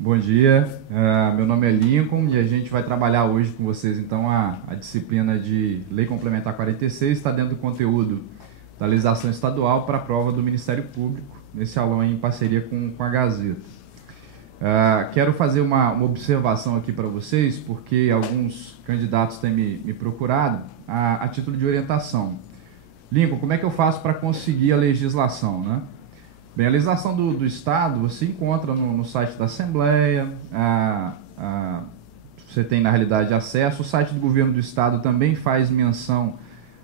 Bom dia, meu nome é Lincoln e a gente vai trabalhar hoje com vocês então a disciplina de Lei Complementar 46, está dentro do conteúdo da legislação estadual para a prova do Ministério Público, nesse aulão em parceria com a Gazeta. Quero fazer uma observação aqui para vocês, porque alguns candidatos têm me procurado a título de orientação. Lincoln, como é que eu faço para conseguir a legislação, né? Bem, a legislação do Estado você encontra no site da Assembleia, você tem na realidade acesso, o site do Governo do Estado também faz menção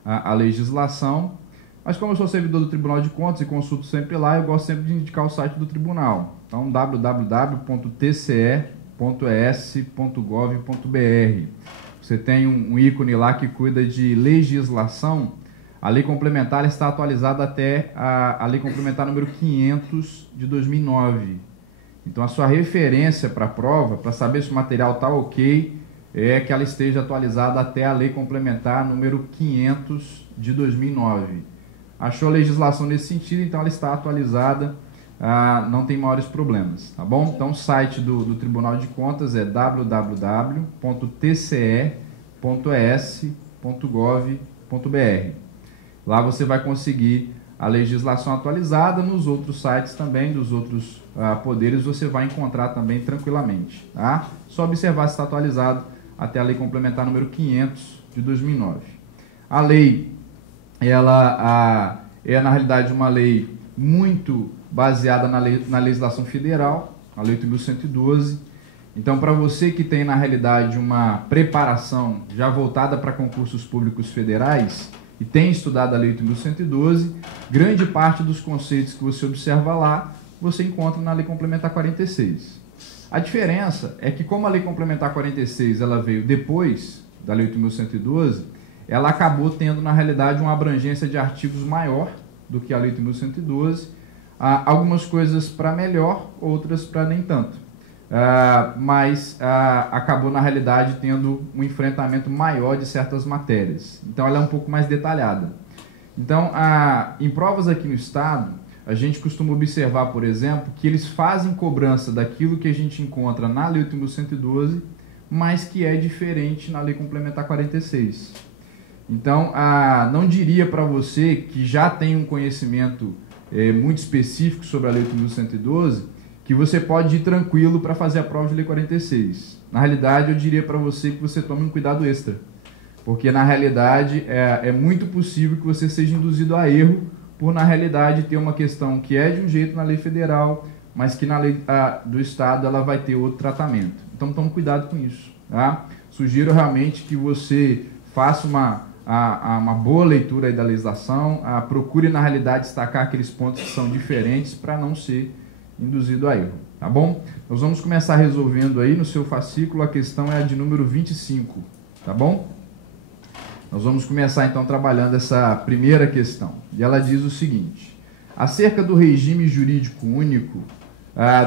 à legislação, mas como eu sou servidor do Tribunal de Contas e consulto sempre lá, eu gosto sempre de indicar o site do Tribunal. Então, www.tce.es.gov.br. Você tem um ícone lá que cuida de legislação. A lei complementar está atualizada até a lei complementar número 500 de 2009. Então, a sua referência para a prova, para saber se o material está ok, é que ela esteja atualizada até a lei complementar número 500 de 2009. Achou a legislação nesse sentido, então ela está atualizada, não tem maiores problemas, tá bom? Então, o site do Tribunal de Contas é www.tce.es.gov.br. Lá você vai conseguir a legislação atualizada, nos outros sites também, dos outros poderes, você vai encontrar também tranquilamente. Tá? Só observar se está atualizado até a lei complementar número 500 de 2009. A lei, ela é na realidade uma lei muito baseada na legislação federal, a lei 8.112. Então, para você que tem na realidade uma preparação já voltada para concursos públicos federais, e tem estudado a Lei 8.112, grande parte dos conceitos que você observa lá, você encontra na Lei Complementar 46. A diferença é que, como a Lei Complementar 46 ela veio depois da Lei 8.112, ela acabou tendo, na realidade, uma abrangência de artigos maior do que a Lei 8.112, algumas coisas para melhor, outras para nem tanto. Mas acabou, na realidade, tendo um enfrentamento maior de certas matérias. Então, ela é um pouco mais detalhada. Então, em provas aqui no Estado, a gente costuma observar, por exemplo, que eles fazem cobrança daquilo que a gente encontra na Lei 8.112, mas que é diferente na Lei Complementar 46. Então, não diria para você que já tem um conhecimento muito específico sobre a Lei 8.112, que você pode ir tranquilo para fazer a prova de Lei 46. Na realidade, eu diria para você que você tome um cuidado extra, porque na realidade é muito possível que você seja induzido a erro por, na realidade, ter uma questão que é de um jeito na lei federal, mas que na lei do Estado ela vai ter outro tratamento. Então, tome cuidado com isso. Tá? Sugiro realmente que você faça uma boa leitura aí da legislação, procure, na realidade, destacar aqueles pontos que são diferentes para não ser induzido a erro, tá bom? Nós vamos começar resolvendo aí no seu fascículo, a questão é a de número 25, tá bom? Nós vamos começar então trabalhando essa primeira questão, e ela diz o seguinte: acerca do regime jurídico único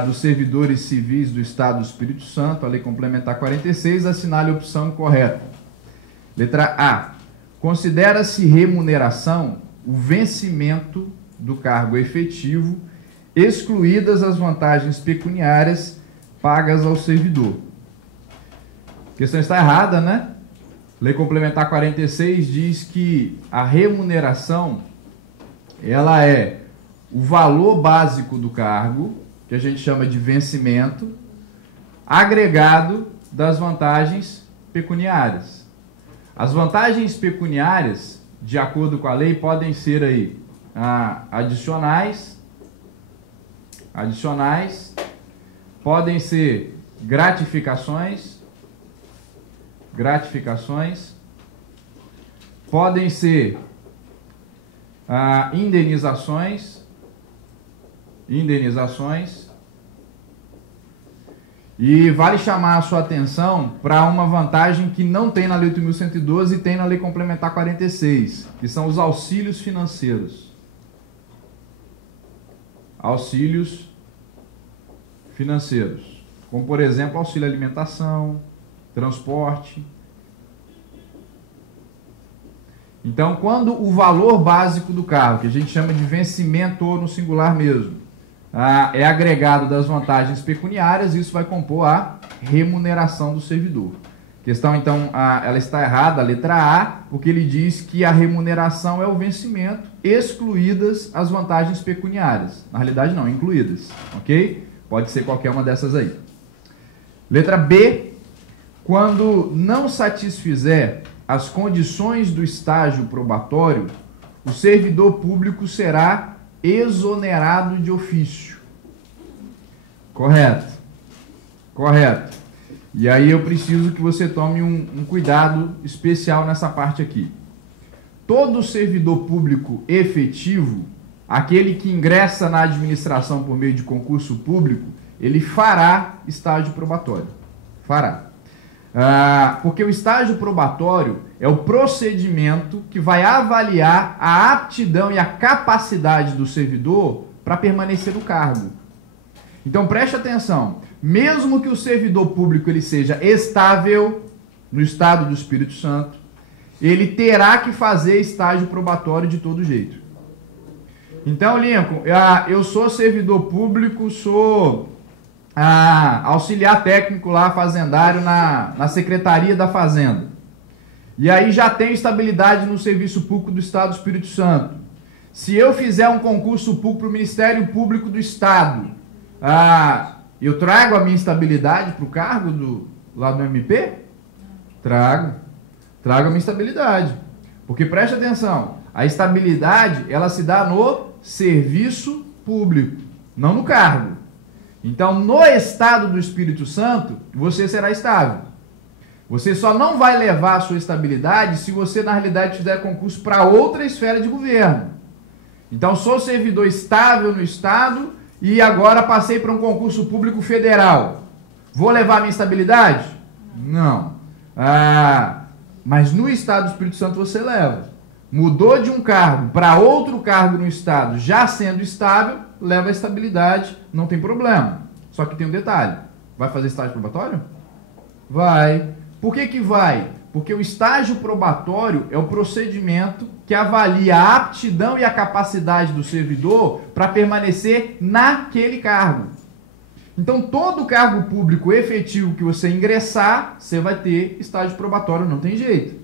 dos servidores civis do Estado do Espírito Santo, a Lei Complementar 46, assinale a opção correta. Letra A. Considera-se remuneração o vencimento do cargo efetivo, excluídas as vantagens pecuniárias pagas ao servidor. A questão está errada, né? Lei Complementar 46 diz que a remuneração ela é o valor básico do cargo, que a gente chama de vencimento, agregado das vantagens pecuniárias. As vantagens pecuniárias, de acordo com a lei, podem ser aí adicionais, podem ser gratificações, podem ser indenizações, e vale chamar a sua atenção para uma vantagem que não tem na Lei 8.112 e tem na Lei Complementar 46, que são os auxílios financeiros. Auxílios financeiros, como por exemplo auxílio alimentação, transporte. Então, quando o valor básico do carro, que a gente chama de vencimento ou no singular mesmo, é agregado das vantagens pecuniárias, isso vai compor a remuneração do servidor. Questão, então, ela está errada, a letra A, porque ele diz que a remuneração é o vencimento, excluídas as vantagens pecuniárias. Na realidade, não, incluídas, ok? Pode ser qualquer uma dessas aí. Letra B, quando não satisfizer as condições do estágio probatório, o servidor público será exonerado de ofício. Correto. Correto. E aí eu preciso que você tome um cuidado especial nessa parte aqui. Todo servidor público efetivo, aquele que ingressa na administração por meio de concurso público, ele fará estágio probatório. Fará. Porque o estágio probatório é o procedimento que vai avaliar a aptidão e a capacidade do servidor para permanecer no cargo. Então preste atenção, mesmo que o servidor público ele seja estável no estado do Espírito Santo, ele terá que fazer estágio probatório de todo jeito. Então, Lincoln, eu sou servidor público, sou auxiliar técnico lá, fazendário, na Secretaria da Fazenda. E aí já tenho estabilidade no Serviço Público do Estado do Espírito Santo. Se eu fizer um concurso público para o Ministério Público do Estado, eu trago a minha estabilidade para o cargo lá do MP? Trago a minha estabilidade. Porque preste atenção, a estabilidade ela se dá no serviço público, não no cargo. Então, no estado do Espírito Santo, você será estável. Você só não vai levar a sua estabilidade se você, na realidade, fizer concurso para outra esfera de governo. Então, sou servidor estável no estado e agora passei para um concurso público federal. Vou levar a minha estabilidade? Não. Mas no estado do Espírito Santo você leva. Mudou de um cargo para outro cargo no estado, já sendo estável, leva a estabilidade, não tem problema. Só que tem um detalhe, vai fazer estágio probatório? Vai. Por que vai? Porque o estágio probatório é o procedimento que avalia a aptidão e a capacidade do servidor para permanecer naquele cargo. Então, todo cargo público efetivo que você ingressar, você vai ter estágio probatório, não tem jeito.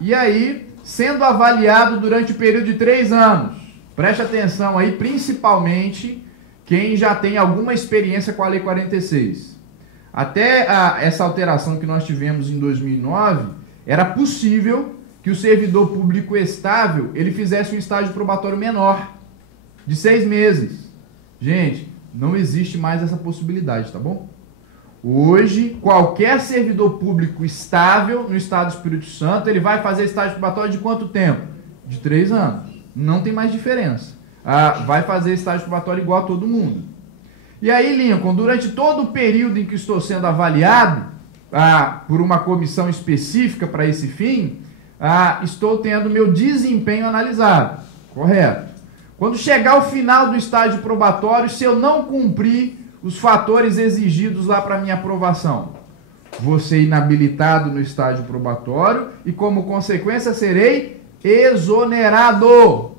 E aí, sendo avaliado durante o período de 3 anos, preste atenção aí, principalmente quem já tem alguma experiência com a Lei 46. Até essa alteração que nós tivemos em 2009, era possível que o servidor público estável, ele fizesse um estágio probatório menor, de 6 meses. Gente, não existe mais essa possibilidade, tá bom? Hoje, qualquer servidor público estável no estado do Espírito Santo, ele vai fazer estágio probatório de quanto tempo? De 3 anos. Não tem mais diferença. Vai fazer estágio probatório igual a todo mundo. E aí, Lincoln, durante todo o período em que estou sendo avaliado por uma comissão específica para esse fim, estou tendo meu desempenho analisado. Correto. Quando chegar ao final do estágio probatório, se eu não cumprir os fatores exigidos lá para minha aprovação, vou ser inabilitado no estágio probatório e, como consequência, serei exonerado.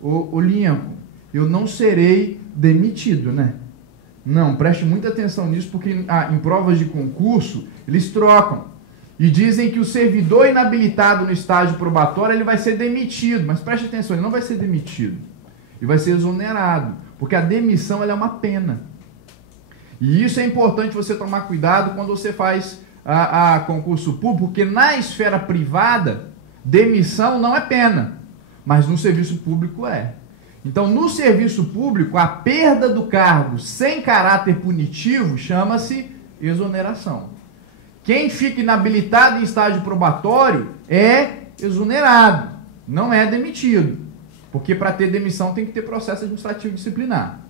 Ô Lincoln, eu não serei demitido, né? Não, preste muita atenção nisso, porque em provas de concurso, eles trocam. E dizem que o servidor inabilitado no estágio probatório, ele vai ser demitido. Mas preste atenção, ele não vai ser demitido. Ele vai ser exonerado. Porque a demissão ela é uma pena. E isso é importante você tomar cuidado quando você faz concurso público, porque na esfera privada, demissão não é pena. Mas no serviço público é. Então, no serviço público, a perda do cargo sem caráter punitivo chama-se exoneração. Quem fica inabilitado em estágio probatório é exonerado, não é demitido. Porque para ter demissão tem que ter processo administrativo disciplinar.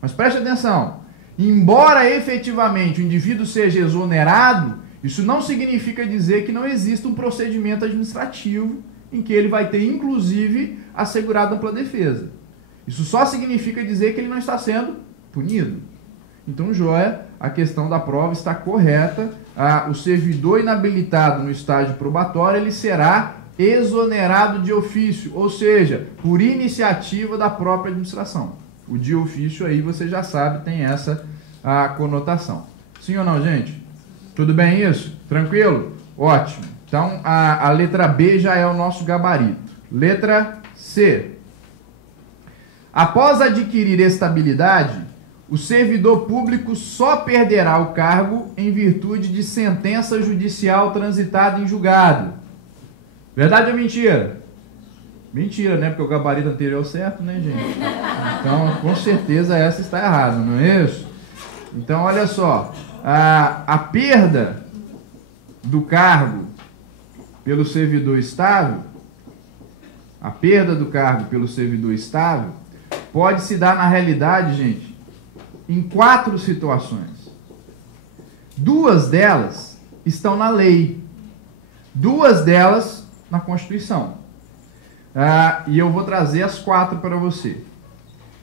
Mas preste atenção, embora efetivamente o indivíduo seja exonerado, isso não significa dizer que não exista um procedimento administrativo em que ele vai ter, inclusive, assegurado ampla defesa. Isso só significa dizer que ele não está sendo punido. Então, joia, a questão da prova está correta. O servidor inabilitado no estágio probatório, ele será exonerado de ofício, ou seja, por iniciativa da própria administração. O de ofício aí você já sabe, tem essa conotação. Sim ou não, gente? Tudo bem isso? Tranquilo? Ótimo. Então, a letra B já é o nosso gabarito. Letra C. Após adquirir estabilidade, o servidor público só perderá o cargo em virtude de sentença judicial transitada em julgado. Verdade ou mentira? Mentira, né? Porque o gabarito anterior é o certo, né, gente? Então, com certeza essa está errada, não é isso? Então, olha só. A perda do cargo pelo servidor estável, a perda do cargo pelo servidor estável, pode se dar na realidade, gente, em 4 situações. 2 delas estão na lei, 2 delas na Constituição. E eu vou trazer as 4 para você.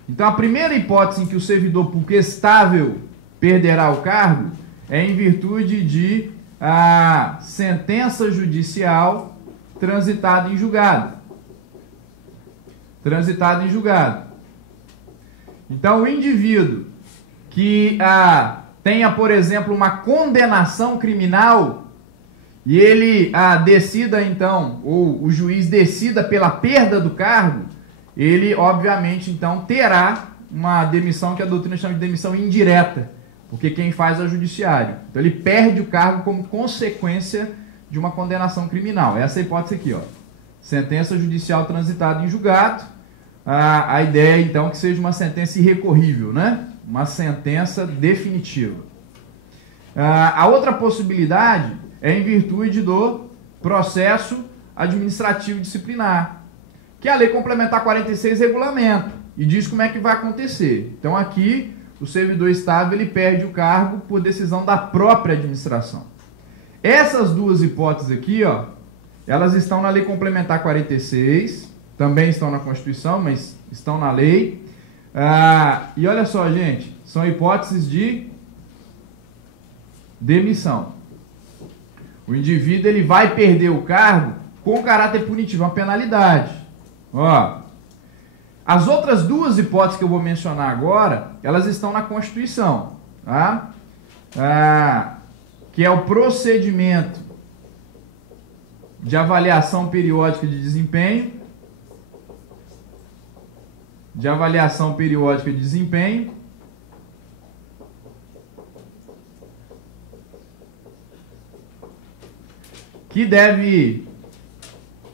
Então, a primeira hipótese em que o servidor público estável perderá o cargo é em virtude de sentença judicial transitada em julgado. Transitada em julgado. Então, o indivíduo que tenha, por exemplo, uma condenação criminal e ele decida, então, ou o juiz decida pela perda do cargo, ele, obviamente, então, terá uma demissão que a doutrina chama de demissão indireta, porque quem faz é o judiciário. Então, ele perde o cargo como consequência de uma condenação criminal. Essa é a hipótese aqui, ó. Sentença judicial transitada em julgado. A ideia, então, que seja uma sentença irrecorrível, né? Uma sentença definitiva. A outra possibilidade é em virtude do processo administrativo disciplinar, que a Lei Complementar 46 regulamenta e diz como é que vai acontecer. Então, aqui, o servidor estável ele perde o cargo por decisão da própria administração. Essas 2 hipóteses aqui, ó, elas estão na Lei Complementar 46, também estão na Constituição, mas estão na lei. E olha só, gente, são hipóteses de demissão. O indivíduo ele vai perder o cargo com caráter punitivo, uma penalidade. Ó, as outras 2 hipóteses que eu vou mencionar agora, elas estão na Constituição, tá? Que é o procedimento de avaliação periódica de desempenho, que deve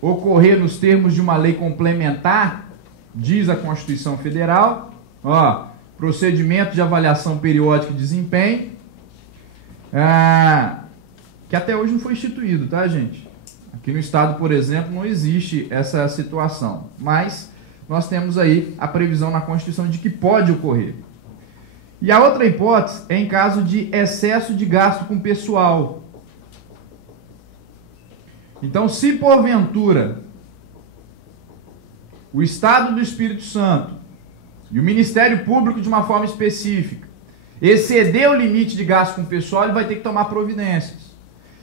ocorrer nos termos de uma lei complementar, diz a Constituição Federal. Ó, procedimento de avaliação periódica de desempenho, que até hoje não foi instituído, tá, gente? Aqui no estado, por exemplo, não existe essa situação, mas nós temos aí a previsão na Constituição de que pode ocorrer. E a outra hipótese é em caso de excesso de gasto com pessoal. Então, se porventura o Estado do Espírito Santo e o Ministério Público, de uma forma específica, exceder o limite de gasto com pessoal, ele vai ter que tomar providências.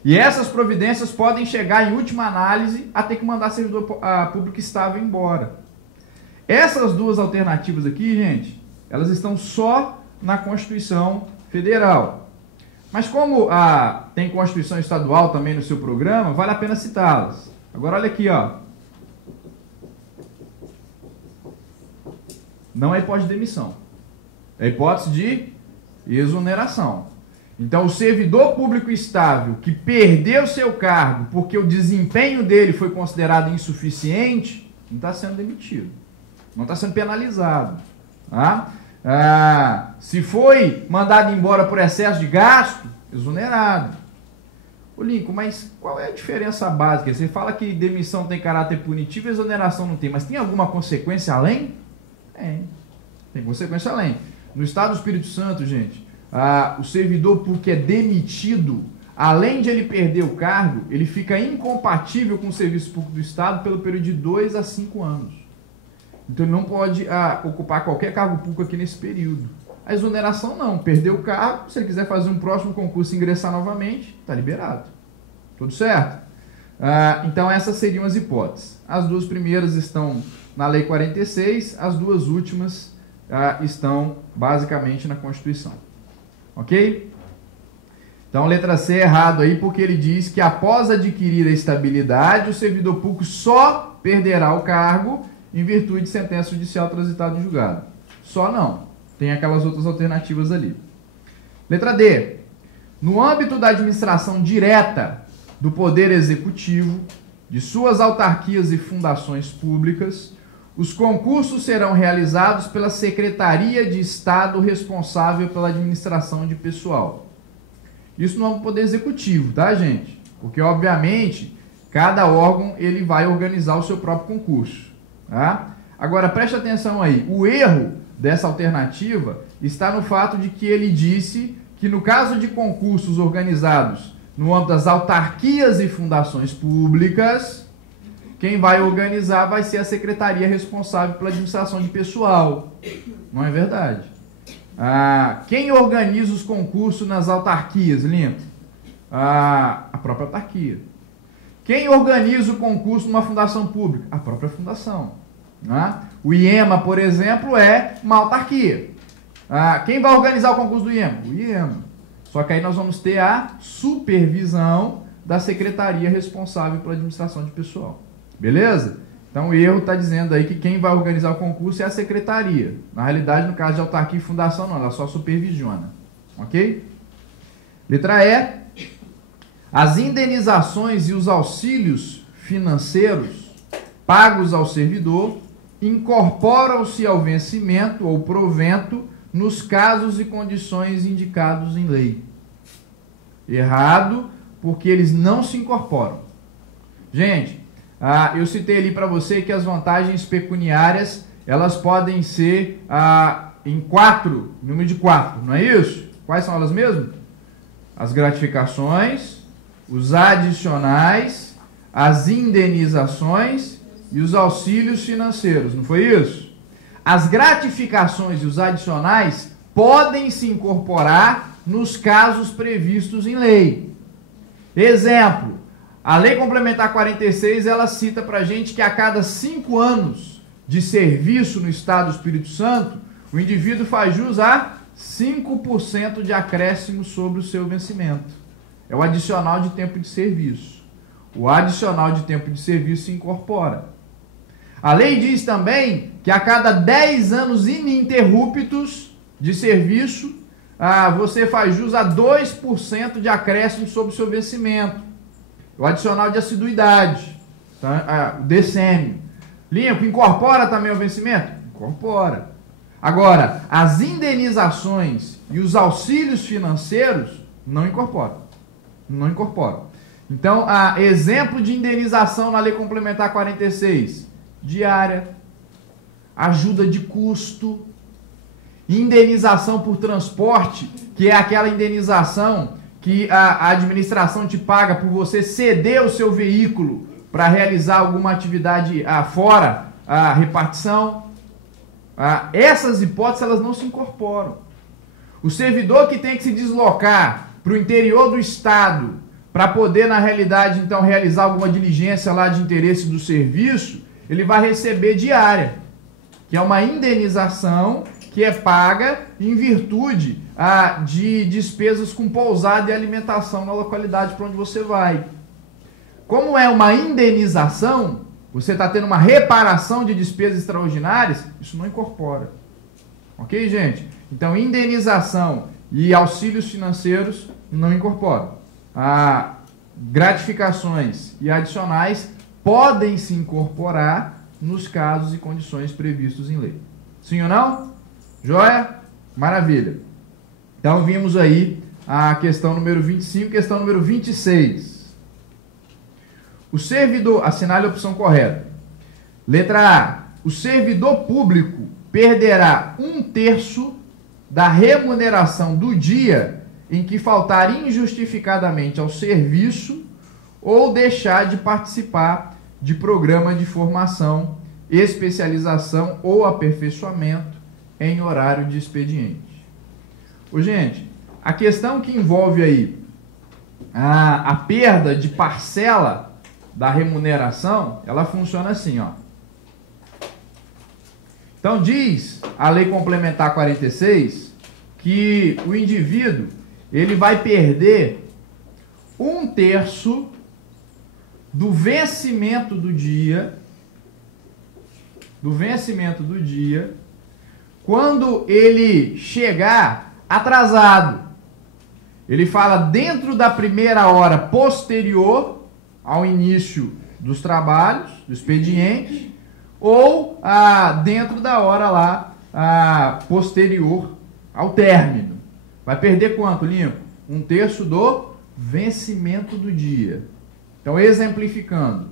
E essas providências podem chegar, em última análise, a ter que mandar servidor público estável embora. Essas 2 alternativas aqui, gente, elas estão só na Constituição Federal. Mas como tem Constituição Estadual também no seu programa, vale a pena citá-las. Agora olha aqui, ó. Não é hipótese de demissão. É hipótese de exoneração. Então, o servidor público estável que perdeu seu cargo porque o desempenho dele foi considerado insuficiente, não está sendo demitido. Não está sendo penalizado. Tá? Se foi mandado embora por excesso de gasto, exonerado. Ô Lincoln, mas qual é a diferença básica? Você fala que demissão tem caráter punitivo e exoneração não tem, mas tem alguma consequência além? Tem consequência além. No Estado do Espírito Santo, gente, o servidor público é demitido, além de ele perder o cargo, ele fica incompatível com o serviço público do Estado pelo período de 2 a 5 anos. Então ele não pode ocupar qualquer cargo público aqui nesse período. A exoneração não, perdeu o cargo, se ele quiser fazer um próximo concurso e ingressar novamente, está liberado. Tudo certo? Então, essas seriam as hipóteses. As duas primeiras estão na Lei 46, as duas últimas estão basicamente na Constituição. Ok? Então, letra C é errado aí, porque ele diz que após adquirir a estabilidade, o servidor público só perderá o cargo em virtude de sentença judicial transitada em julgado. Só não. Tem aquelas outras alternativas ali. Letra D. No âmbito da administração direta do Poder Executivo, de suas autarquias e fundações públicas, os concursos serão realizados pela Secretaria de Estado responsável pela administração de pessoal. Isso no âmbito do Poder Executivo, tá, gente? Porque, obviamente, cada órgão ele vai organizar o seu próprio concurso. Tá? Agora, preste atenção aí. O erro dessa alternativa está no fato de que ele disse que, no caso de concursos organizados no âmbito das autarquias e fundações públicas, quem vai organizar vai ser a secretaria responsável pela administração de pessoal. Não é verdade? Quem organiza os concursos nas autarquias, Limpo? A própria autarquia. Quem organiza o concurso numa fundação pública? A própria fundação. O IEMA, por exemplo, é uma autarquia. Quem vai organizar o concurso do IEMA? O IEMA. Só que aí nós vamos ter a supervisão da secretaria responsável pela administração de pessoal. Beleza? Então o erro está dizendo aí que quem vai organizar o concurso é a secretaria. Na realidade, no caso de autarquia e fundação, não, ela só supervisiona. Ok? Letra E. As indenizações e os auxílios financeiros pagos ao servidor incorporam-se ao vencimento ou provento nos casos e condições indicados em lei. Errado, porque eles não se incorporam. Gente, eu citei ali para você que as vantagens pecuniárias, elas podem ser em 4, número de 4, não é isso? Quais são elas mesmo? As gratificações, os adicionais, as indenizações e os auxílios financeiros, não foi isso? As gratificações e os adicionais podem se incorporar nos casos previstos em lei. Exemplo, a Lei Complementar 46, ela cita para a gente que a cada 5 anos de serviço no Estado do Espírito Santo, o indivíduo faz jus a 5% de acréscimo sobre o seu vencimento. É o adicional de tempo de serviço. O adicional de tempo de serviço se incorpora. A lei diz também que a cada 10 anos ininterruptos de serviço, você faz jus a 2% de acréscimo sobre o seu vencimento. O adicional de assiduidade, tá? O decênio. Limpo, incorpora também o vencimento? Incorpora. Agora, as indenizações e os auxílios financeiros não incorporam. Não incorporam. Então, exemplo de indenização na Lei Complementar 46, diária, ajuda de custo, indenização por transporte, que é aquela indenização que a administração te paga por você ceder o seu veículo para realizar alguma atividade fora a repartição. Essas hipóteses elas não se incorporam. O servidor que tem que se deslocar para o interior do estado para poder, na realidade, então, realizar alguma diligência lá de interesse do serviço, ele vai receber diária, que é uma indenização que é paga em virtude de despesas com pousada e alimentação na localidade para onde você vai. Como é uma indenização, você está tendo uma reparação de despesas extraordinárias, isso não incorpora. Ok, gente? Então, indenização e auxílios financeiros não incorporam. Gratificações e adicionais podem se incorporar nos casos e condições previstos em lei. Sim ou não? Joia? Maravilha. Então, vimos aí a questão número 25, questão número 26. O servidor, assinale a opção correta. Letra A. O servidor público perderá 1/3 da remuneração do dia em que faltar injustificadamente ao serviço ou deixar de participar de programa de formação, especialização ou aperfeiçoamento em horário de expediente. Gente, a questão que envolve aí a perda de parcela da remuneração, ela funciona assim, ó. Então diz a Lei Complementar 46 que o indivíduo ele vai perder 1/3 do vencimento do dia, quando ele chegar atrasado. Ele fala dentro da primeira hora posterior ao início dos trabalhos, do expediente, ou dentro da hora lá posterior ao término. Vai perder quanto, Lincoln? 1/3 do vencimento do dia. Então, exemplificando,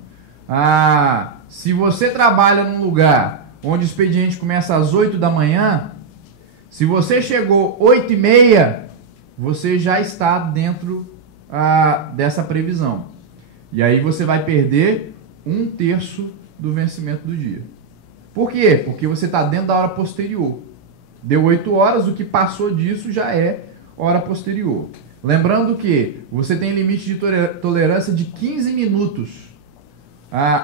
se você trabalha num lugar onde o expediente começa às 8 da manhã, se você chegou 8h30, você já está dentro dessa previsão. E aí você vai perder 1/3 do vencimento do dia. Por quê? Porque você está dentro da hora posterior. Deu 8 horas, o que passou disso já é hora posterior. Lembrando que você tem limite de tolerância de 15 minutos,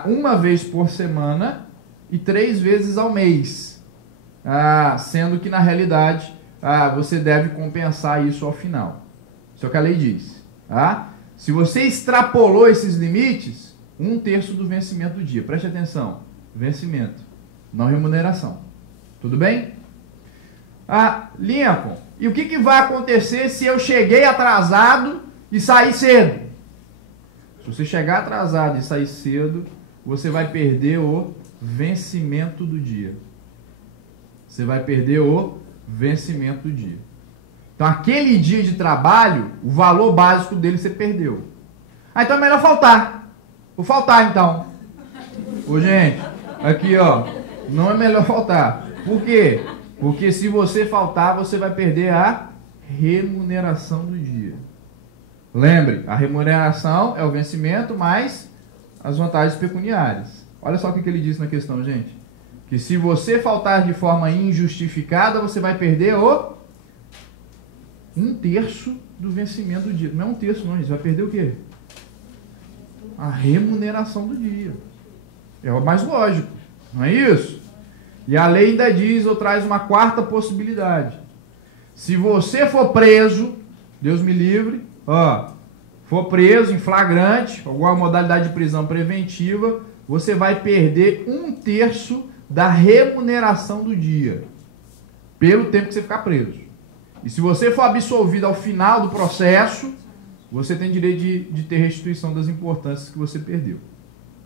uma vez por semana e 3 vezes ao mês, sendo que na realidade você deve compensar isso ao final. Isso é o que a lei diz. Se você extrapolou esses limites, 1/3 do vencimento do dia. Preste atenção, vencimento, não remuneração. Tudo bem? Lincoln, e o que vai acontecer se eu cheguei atrasado e saí cedo? Se você chegar atrasado e sair cedo, você vai perder o vencimento do dia. Você vai perder o vencimento do dia. Então, aquele dia de trabalho, o valor básico dele você perdeu. Então é melhor faltar. Vou faltar, então. Gente, aqui, ó, não é melhor faltar. Por quê? Porque se você faltar, você vai perder a remuneração do dia. Lembre, a remuneração é o vencimento mais as vantagens pecuniárias. Olha só o que ele disse na questão, gente. Que se você faltar de forma injustificada, você vai perder o 1/3 do vencimento do dia. Não é 1/3, não, gente. Vai perder o quê? A remuneração do dia. É o mais lógico, não é isso? E a lei ainda diz, ou traz uma quarta possibilidade. Se você for preso, Deus me livre, for preso em flagrante, alguma modalidade de prisão preventiva, você vai perder 1/3 da remuneração do dia, pelo tempo que você ficar preso. E se você for absolvido ao final do processo, você tem direito de ter restituição das importâncias que você perdeu.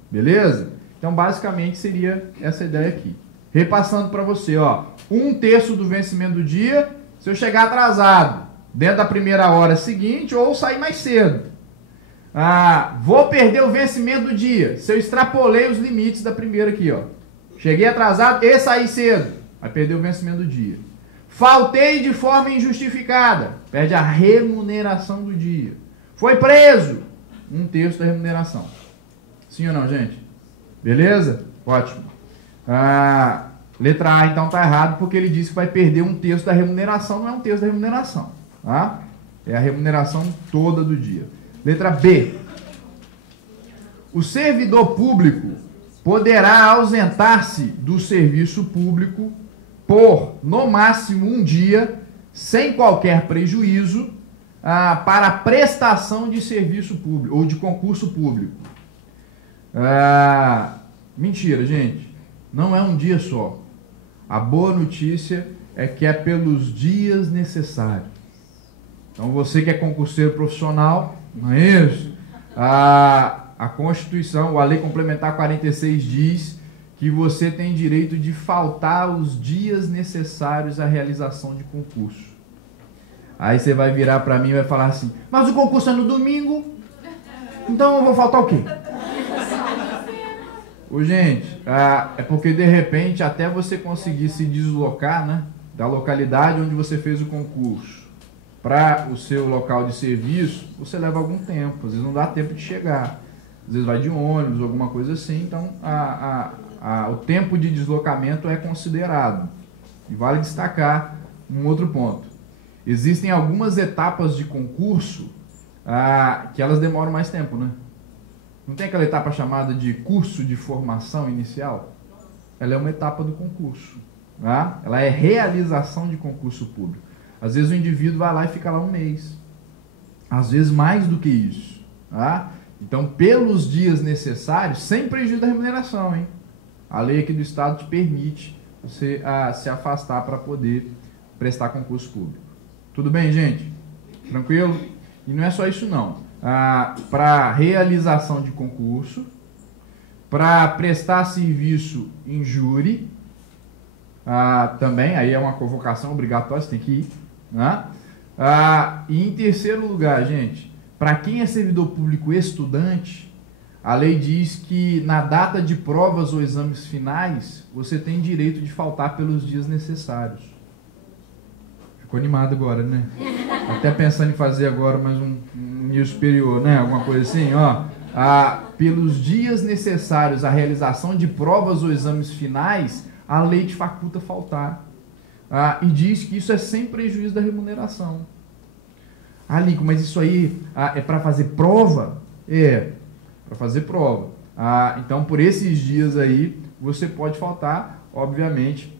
Beleza? Então, basicamente, seria essa ideia aqui. Repassando para você, 1/3 do vencimento do dia, se eu chegar atrasado, dentro da primeira hora seguinte, ou sair mais cedo. Vou perder o vencimento do dia, se eu extrapolei os limites da primeira aqui, Cheguei atrasado e saí cedo, vai perder o vencimento do dia. Faltei de forma injustificada, perde a remuneração do dia. Foi preso, 1/3 da remuneração. Sim ou não, gente? Beleza? Ótimo. Letra A, então, está errado, porque ele disse que vai perder 1/3 da remuneração, não é 1/3 da remuneração. É a remuneração toda do dia. Letra B. O servidor público poderá ausentar-se do serviço público por, no máximo, um dia, sem qualquer prejuízo, para a prestação de serviço público, ou de concurso público. Mentira, gente. Não é um dia só. A boa notícia é que é pelos dias necessários. Então, você que é concurseiro profissional, não é isso? A Constituição, a Lei Complementar 46 diz que você tem direito de faltar os dias necessários à realização de concurso. Aí você vai virar para mim e vai falar assim, mas o concurso é no domingo, então eu vou faltar o quê? Gente, é porque de repente até você conseguir se deslocar, né, da localidade onde você fez o concurso para o seu local de serviço, você leva algum tempo, às vezes não dá tempo de chegar, às vezes vai de ônibus, alguma coisa assim, então o tempo de deslocamento é considerado. E vale destacar um outro ponto. Existem algumas etapas de concurso que elas demoram mais tempo, né? Não tem aquela etapa chamada de curso de formação inicial? Ela é uma etapa do concurso. Tá? Ela é realização de concurso público. Às vezes o indivíduo vai lá e fica lá um mês. Às vezes mais do que isso. Tá? Então, pelos dias necessários, sem prejuízo da remuneração, hein? A lei aqui do Estado te permite você se afastar para poder prestar concurso público. Tudo bem, gente? Tranquilo? E não é só isso, não. Para realização de concurso, para prestar serviço em júri, também, aí é uma convocação obrigatória, você tem que ir. Né? E em terceiro lugar, gente, para quem é servidor público estudante, a lei diz que na data de provas ou exames finais, você tem direito de faltar pelos dias necessários. Ficou animado agora, né? Até pensando em fazer agora mais um nível superior, né? Alguma coisa assim, ó. Pelos dias necessários à realização de provas ou exames finais, a lei te faculta faltar. E diz que isso é sem prejuízo da remuneração. Lincoln, mas isso aí é para fazer prova? É, para fazer prova. Então, por esses dias aí, você pode faltar, obviamente.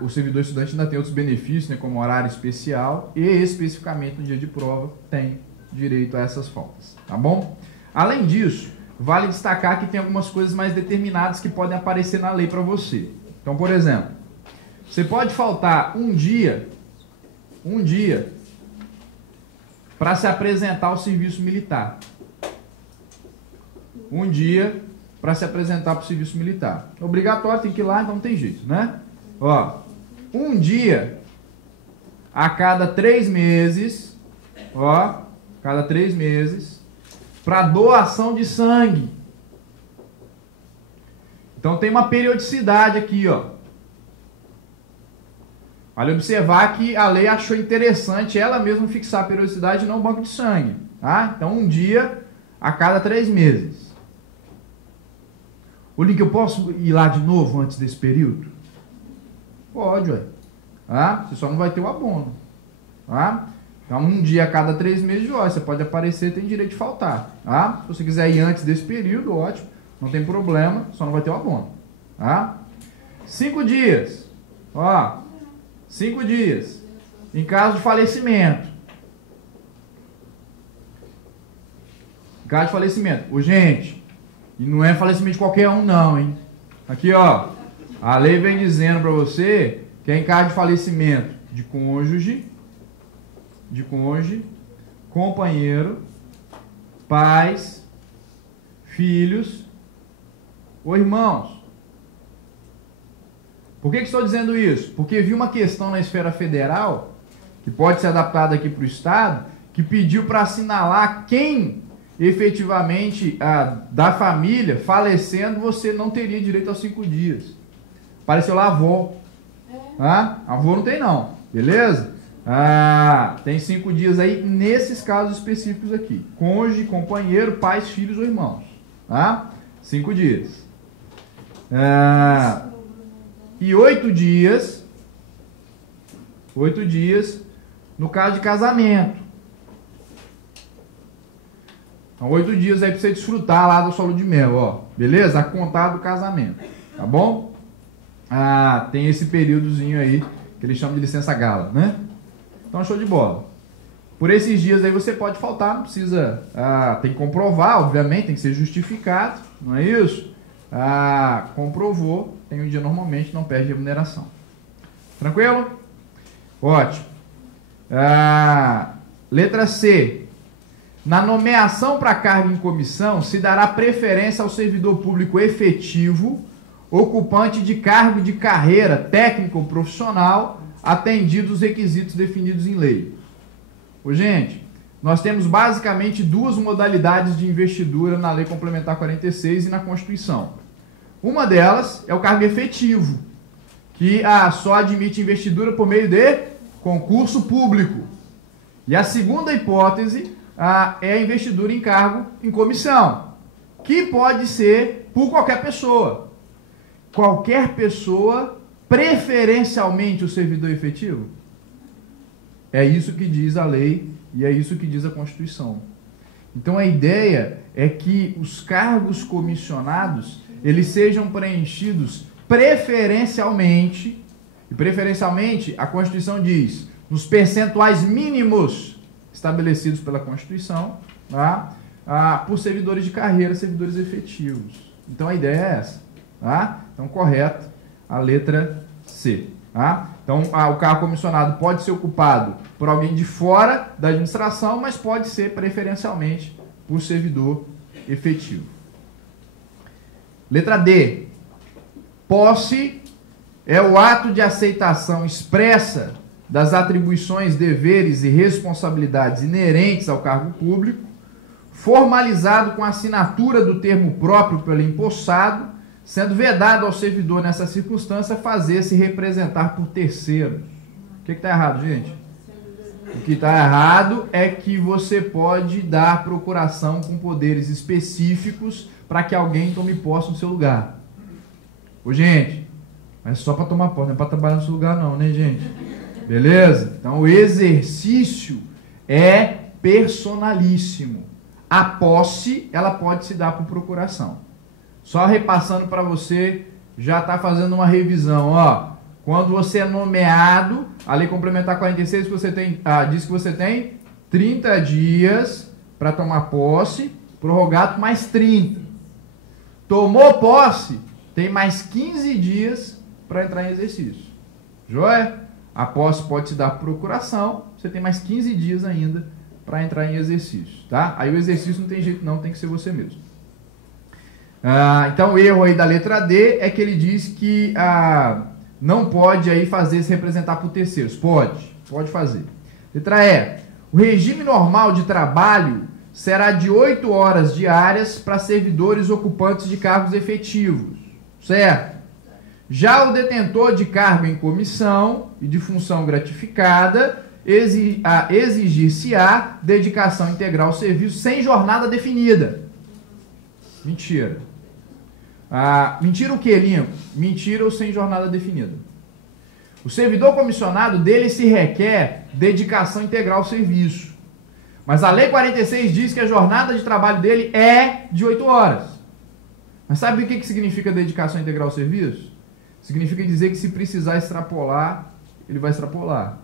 O servidor estudante ainda tem outros benefícios, né, como horário especial e especificamente no dia de prova tem direito a essas faltas, tá bom? Além disso, vale destacar que tem algumas coisas mais determinadas que podem aparecer na lei para você. Então, por exemplo, você pode faltar um dia para se apresentar ao serviço militar. Um dia para se apresentar para o serviço militar. É obrigatório, tem que ir lá, então não tem jeito, né? Um dia a cada 3 meses, cada 3 meses, para doação de sangue. Então tem uma periodicidade aqui, Vale observar que a lei achou interessante ela mesma fixar a periodicidade e não o banco de sangue, tá? Então um dia a cada 3 meses. O link, eu posso ir lá de novo antes desse período? Pode, ué. Você só não vai ter o abono. Então, um dia a cada 3 meses, você pode aparecer, tem direito de faltar. Se você quiser ir antes desse período, ótimo. Não tem problema, só não vai ter o abono. 5 dias. 5 dias. Em caso de falecimento. Em caso de falecimento. Gente, e não é falecimento de qualquer um, não, hein? Aqui, a lei vem dizendo para você que é em caso de falecimento de cônjuge, companheiro, pais, filhos ou irmãos. Por que estou dizendo isso? Porque vi uma questão na esfera federal, que pode ser adaptada aqui para o Estado, que pediu para assinalar quem efetivamente da família falecendo, você não teria direito aos 5 dias. Apareceu lá a avó. A avó não tem não, beleza? Tem 5 dias aí nesses casos específicos aqui. Cônjuge, companheiro, pais, filhos ou irmãos. 5 dias. E 8 dias. 8 dias no caso de casamento. Então, 8 dias aí para você desfrutar lá do solo de mel, beleza? A contar do casamento, tá bom? Tem esse períodozinho aí que eles chamam de licença gala, né? Então, show de bola. Por esses dias aí você pode faltar, não precisa, tem que comprovar, obviamente, tem que ser justificado, não é isso? Comprovou, tem um dia normalmente, não perde remuneração. Tranquilo? Ótimo. Letra C. Na nomeação para cargo em comissão, se dará preferência ao servidor público efetivo, ocupante de cargo de carreira técnico ou profissional, atendidos os requisitos definidos em lei. Gente, nós temos basicamente 2 modalidades de investidura na Lei Complementar 46 e na Constituição. Uma delas é o cargo efetivo, que só admite investidura por meio de concurso público. E a segunda hipótese é a investidura em cargo em comissão, que pode ser por qualquer pessoa. Qualquer pessoa, preferencialmente o servidor efetivo? É isso que diz a lei e é isso que diz a Constituição. Então a ideia é que os cargos comissionados, eles sejam preenchidos preferencialmente, e preferencialmente a Constituição diz, nos percentuais mínimos estabelecidos pela Constituição, tá? Por servidores de carreira, servidores efetivos. Então a ideia é essa. Tá? Então correto, a letra C. Tá? Então o cargo comissionado pode ser ocupado por alguém de fora da administração, mas pode ser preferencialmente por servidor efetivo. Letra D. Posse é o ato de aceitação expressa das atribuições, deveres e responsabilidades inerentes ao cargo público, formalizado com a assinatura do termo próprio pelo empossado, sendo vedado ao servidor nessa circunstância fazer-se representar por terceiros. O que está errado, gente? O que está errado é que você pode dar procuração com poderes específicos para que alguém tome posse no seu lugar. Ô, gente, mas só para tomar posse, não é para trabalhar no seu lugar não, né, gente? Beleza? Então, o exercício é personalíssimo. A posse, ela pode se dar por procuração. Só repassando para você, já está fazendo uma revisão, ó. Quando você é nomeado, a Lei Complementar 46 você tem, diz que você tem 30 dias para tomar posse, prorrogado mais 30. Tomou posse, tem mais 15 dias para entrar em exercício. Joia? A posse pode se dar por procuração, você tem mais 15 dias ainda para entrar em exercício, tá? Aí o exercício não tem jeito não, tem que ser você mesmo. Então o erro aí da letra D é que ele diz que não pode aí se representar por terceiros. Pode fazer. Letra E. O regime normal de trabalho será de 8 horas diárias para servidores ocupantes de cargos efetivos, certo? Já o detentor de cargo em comissão e de função gratificada exigir-se-á dedicação integral ao serviço sem jornada definida. Mentira. Mentira o que, Lincoln? Mentira ou sem jornada definida. O servidor comissionado dele se requer dedicação integral ao serviço. Mas a Lei 46 diz que a jornada de trabalho dele é de 8 horas. Mas sabe o que significa dedicação integral ao serviço? Significa dizer que se precisar extrapolar, ele vai extrapolar.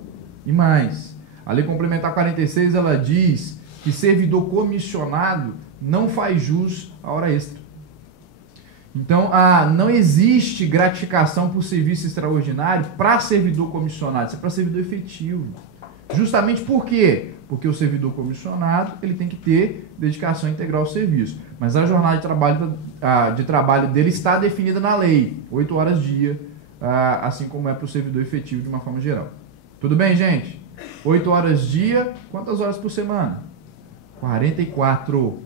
E mais, a Lei Complementar 46, ela diz que servidor comissionado não faz jus à hora extra. Então, não existe gratificação por serviço extraordinário para servidor comissionado, isso é para servidor efetivo. Justamente por quê? Porque o servidor comissionado ele tem que ter dedicação integral ao serviço. Mas a jornada de trabalho dele está definida na lei, 8 horas dia, assim como é para o servidor efetivo de uma forma geral. Tudo bem, gente? 8 horas dia, quantas horas por semana? 44.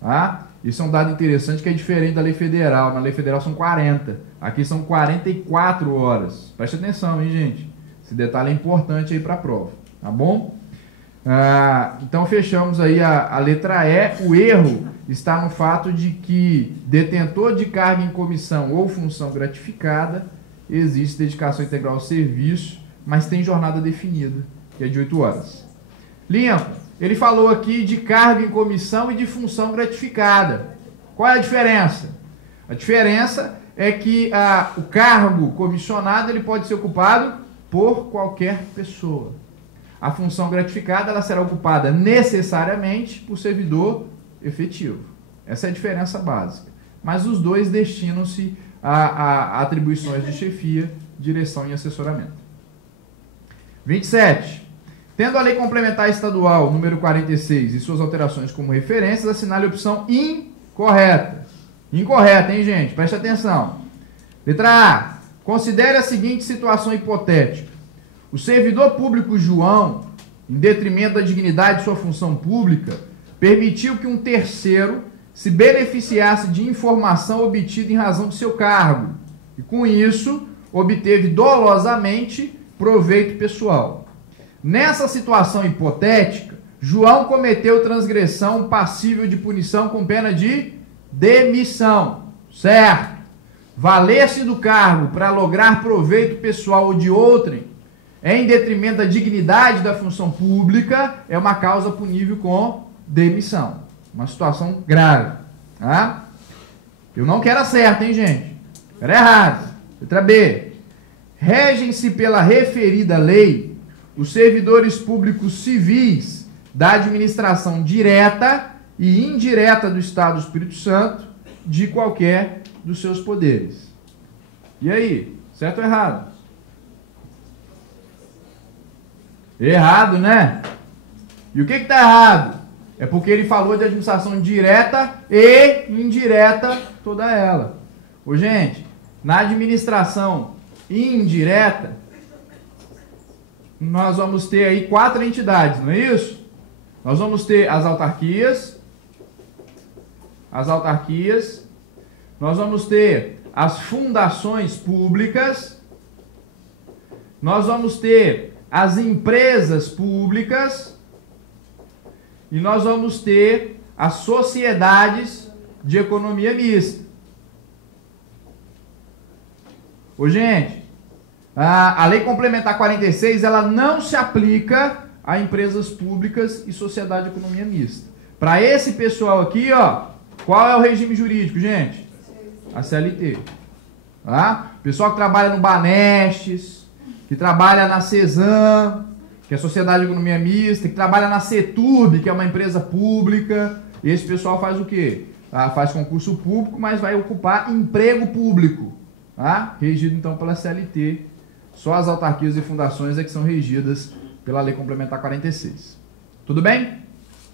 Tá? Isso é um dado interessante que é diferente da lei federal. Na lei federal são 40. Aqui são 44 horas. Preste atenção, hein, gente? Esse detalhe é importante aí para a prova. Tá bom? Então fechamos aí a letra E. O erro está no fato de que detentor de cargo em comissão ou função gratificada existe dedicação integral ao serviço, mas tem jornada definida, que é de 8 horas. Lincoln, ele falou aqui de cargo em comissão e de função gratificada. Qual é a diferença? A diferença é que o cargo comissionado ele pode ser ocupado por qualquer pessoa. A função gratificada ela será ocupada necessariamente por servidor efetivo. Essa é a diferença básica. Mas os dois destinam-se a atribuições de chefia, direção e assessoramento. 27. Tendo a Lei Complementar Estadual número 46 e suas alterações como referências, assinale a opção incorreta. Incorreta, hein, gente? Preste atenção. Letra A. Considere a seguinte situação hipotética. O servidor público João, em detrimento da dignidade de sua função pública, permitiu que um terceiro se beneficiasse de informação obtida em razão de seu cargo e, com isso, obteve dolosamente proveito pessoal. Nessa situação hipotética, João cometeu transgressão passível de punição com pena de demissão, certo? Valer-se do cargo para lograr proveito pessoal ou de outrem, em detrimento da dignidade da função pública, é uma causa punível com demissão. Uma situação grave. Tá? Eu não quero a certa, hein, gente? Quero errado. Letra B. Regem-se pela referida lei os servidores públicos civis da administração direta e indireta do Estado do Espírito Santo de qualquer dos seus poderes. E aí? Certo ou errado? Errado, né? E o que está errado? É porque ele falou de administração direta e indireta, toda ela. Ô, gente, na administração indireta, nós vamos ter aí 4 entidades, não é isso? Nós vamos ter as autarquias, nós vamos ter as fundações públicas, nós vamos ter as empresas públicas e nós vamos ter as sociedades de economia mista. Ô, gente, a Lei Complementar 46, ela não se aplica a empresas públicas e sociedade de economia mista. Para esse pessoal aqui, ó, qual é o regime jurídico, gente? A CLT. Tá? Pessoal que trabalha no Banestes, que trabalha na CESAM, que é a Sociedade de Economia Mista, que trabalha na CETURB, que é uma empresa pública. Esse pessoal faz o quê? Faz concurso público, mas vai ocupar emprego público. Tá? Regido, então, pela CLT. Só as autarquias e fundações é que são regidas pela Lei Complementar 46. Tudo bem?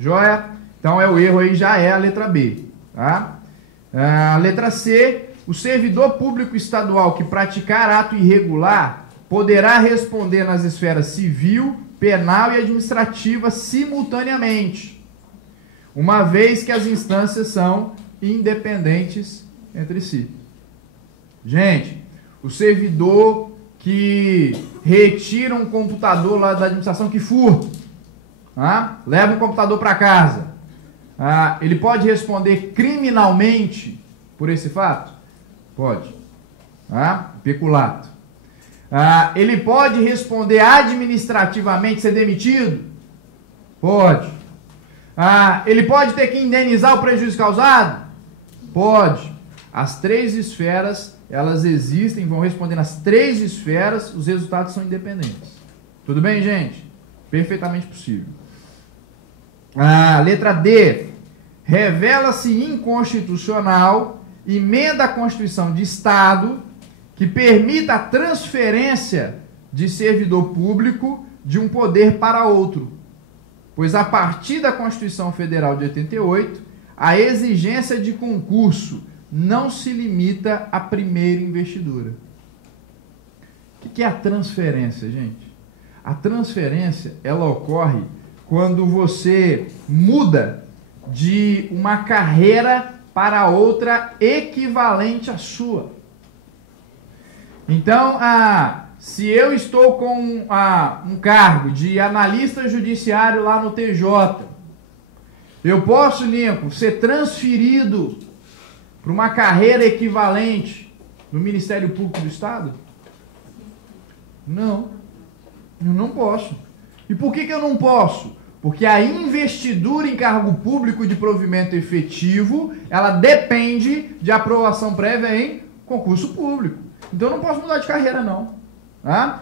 Joia? Então, o erro aí já é a letra B. Tá? A letra C, o servidor público estadual que praticar ato irregular poderá responder nas esferas civil, penal e administrativa simultaneamente, uma vez que as instâncias são independentes entre si. Gente, o servidor que retira um computador lá da administração, que furta, leva o computador para casa, ele pode responder criminalmente por esse fato? Pode. Peculato. Ele pode responder administrativamente, ser demitido? Pode. Ele pode ter que indenizar o prejuízo causado? Pode. As 3 esferas, elas existem, vão responder nas 3 esferas, os resultados são independentes. Tudo bem, gente? Perfeitamente possível. Letra D. Revela-se inconstitucional emenda à Constituição de Estado que permita a transferência de servidor público de um poder para outro, pois a partir da Constituição Federal de 88, a exigência de concurso não se limita à primeira investidura. O que é a transferência, gente? A transferência, ela ocorre quando você muda de uma carreira para outra equivalente à sua. Então, se eu estou com um cargo de analista judiciário lá no TJ, eu posso, Lincoln, ser transferido para uma carreira equivalente no Ministério Público do Estado? Não, eu não posso. E por que eu não posso? Porque a investidura em cargo público de provimento efetivo, ela depende de aprovação prévia em concurso público. Então eu não posso mudar de carreira, não.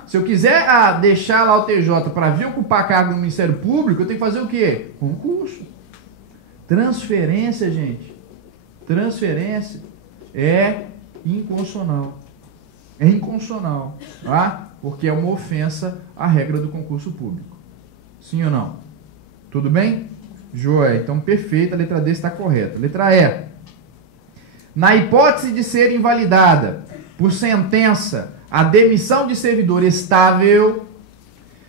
Se eu quiser deixar lá o TJ para vir ocupar cargo no Ministério Público, eu tenho que fazer o quê? Concurso. Transferência, gente. Transferência é inconstitucional. É inconstitucional. Porque é uma ofensa à regra do concurso público. Sim ou não? Tudo bem? Joia. Então, perfeito. A letra D está correta. Letra E. Na hipótese de ser invalidada por sentença a demissão de servidor estável,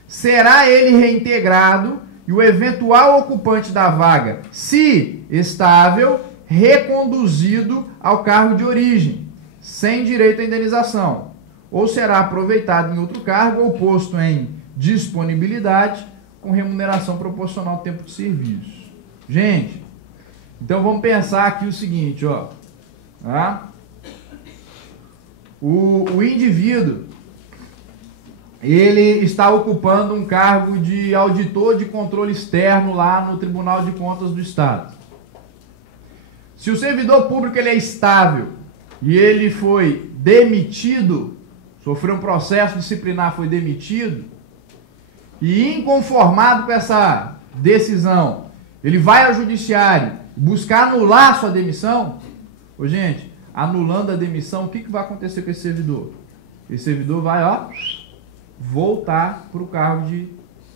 será ele reintegrado e o eventual ocupante da vaga, se estável, reconduzido ao cargo de origem, sem direito à indenização, ou será aproveitado em outro cargo ou posto em disponibilidade com remuneração proporcional ao tempo de serviço. Gente, então vamos pensar aqui o seguinte, ó. O indivíduo, ele está ocupando um cargo de auditor de controle externo lá no Tribunal de Contas do Estado. Se o servidor público ele é estável e ele foi demitido, sofreu um processo disciplinar, foi demitido, e inconformado com essa decisão, ele vai ao judiciário buscar anular sua demissão. Ô, gente, anulando a demissão, o que vai acontecer com esse servidor? Esse servidor vai, ó, voltar para o cargo de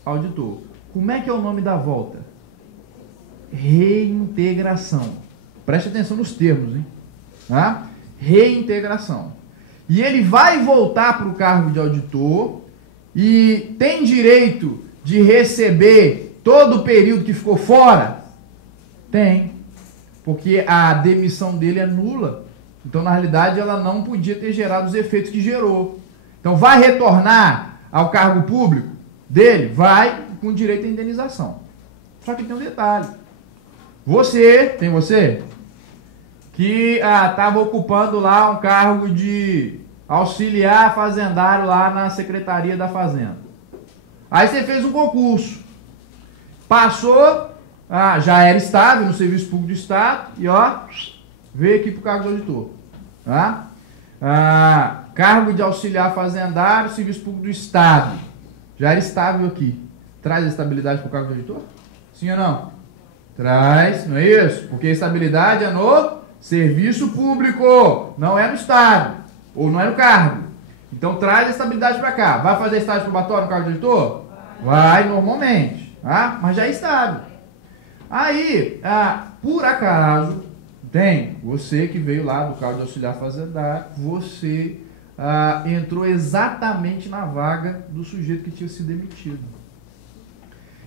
auditor. Como é que é o nome da volta? Reintegração. Preste atenção nos termos, hein? Tá? Reintegração. E ele vai voltar para o cargo de auditor e tem direito de receber todo o período que ficou fora? Tem. Porque a demissão dele é nula. Então, na realidade, ela não podia ter gerado os efeitos que gerou. Então, vai retornar ao cargo público dele? Vai, com direito à indenização. Só que tem um detalhe. Você que estava ocupando lá um cargo de auxiliar fazendário lá na Secretaria da Fazenda. Aí você fez um concurso. Passou, já era estável no Serviço Público do Estado e ó, veio aqui para o cargo de auditor. Tá? Cargo de auxiliar fazendário, Serviço Público do Estado. Já era estável aqui. Traz a estabilidade para o cargo de auditor? Sim ou não? Traz, não é isso? Porque a estabilidade é no serviço público, não é no Estado, ou não é no cargo. Então traz a estabilidade para cá. Vai fazer estágio probatório no cargo de auditor? Vai normalmente, tá? Mas já é estável. Aí, por acaso, tem você que veio lá do cargo de auxiliar fazendário, você entrou exatamente na vaga do sujeito que tinha sido demitido.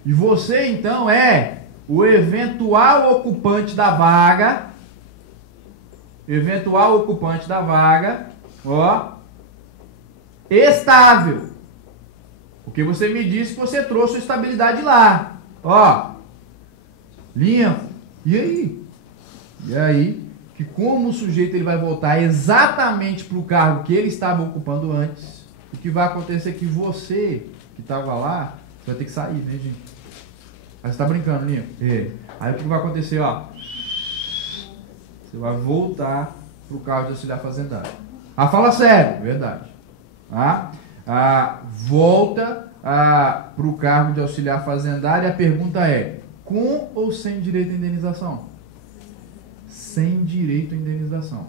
E você, então, é o eventual ocupante da vaga, ó, estável. Porque você me disse que você trouxe a estabilidade lá. Ó, limpo. E aí? E aí, que como o sujeito ele vai voltar exatamente para o cargo que ele estava ocupando antes, o que vai acontecer é que você, que estava lá, você vai ter que sair, né, gente? Aí você está brincando, Linho? Aí o que vai acontecer, ó? Você vai voltar para o cargo de auxiliar fazendário. Fala sério, verdade. Volta para o cargo de auxiliar fazendário e a pergunta é, com ou sem direito à indenização? Sem direito à indenização.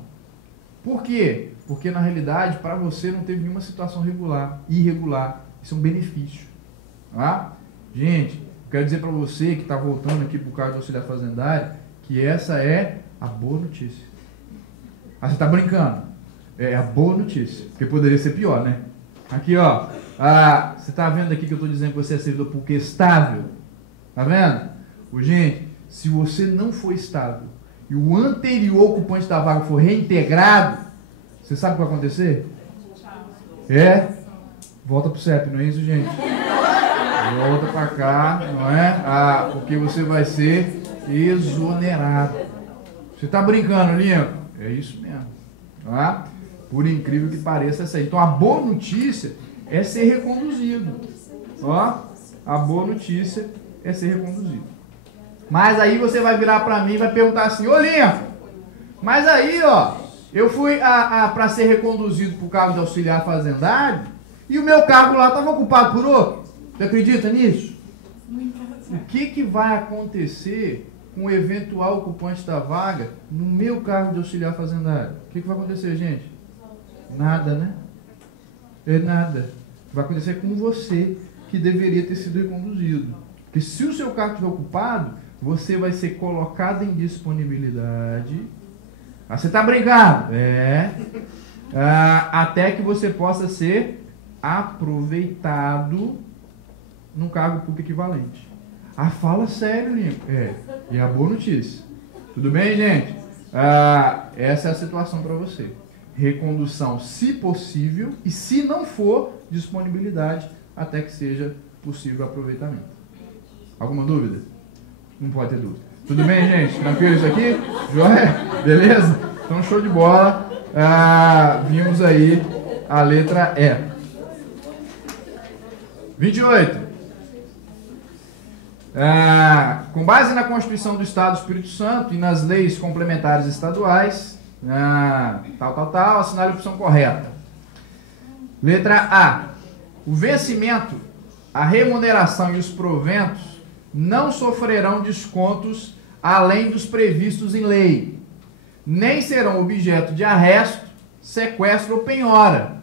Por quê? Porque na realidade, para você não teve nenhuma situação irregular. Isso é um benefício. Gente, quero dizer para você que está voltando aqui para o cargo de auxiliar fazendário que essa é a boa notícia. Você está brincando? É a boa notícia, porque poderia ser pior, né? Aqui, ó. Você está vendo aqui que eu estou dizendo que você é servidor público estável? Tá vendo? Gente, se você não for estável e o anterior ocupante da vaga for reintegrado, você sabe o que vai acontecer? Volta pro CEP, não é isso, gente? Volta para cá, não é? Porque você vai ser exonerado. Você está brincando, Linho? É isso mesmo. Tá? Por incrível que pareça, essa aí. Então a boa notícia é ser reconduzido. A boa notícia é ser reconduzido. Mas aí você vai virar para mim e vai perguntar assim, ô Linho, mas aí, ó, eu fui para ser reconduzido para o cargo de auxiliar fazendário e o meu cargo lá estava ocupado por outro. Você acredita nisso? O que vai acontecer com o eventual ocupante da vaga no meu cargo de auxiliar fazendário? O que vai acontecer, gente? Nada, né? Nada. Vai acontecer com você, que deveria ter sido reconduzido. Porque se o seu cargo estiver ocupado, você vai ser colocado em disponibilidade. Você está brincando? Até que você possa ser aproveitado num cargo público equivalente. Fala sério, Linho. E a boa notícia. Tudo bem, gente? Essa é a situação para você. Recondução, se possível, e se não for, disponibilidade até que seja possível aproveitamento. Alguma dúvida? Não pode ter dúvida. Tudo bem, gente? Tranquilo isso aqui? Joia? Beleza? Então, show de bola. Vimos aí a letra E. 28. Com base na Constituição do Estado do Espírito Santo e nas leis complementares estaduais, assinale a opção correta. Letra A. O vencimento, a remuneração e os proventos não sofrerão descontos além dos previstos em lei, nem serão objeto de arresto, sequestro ou penhora,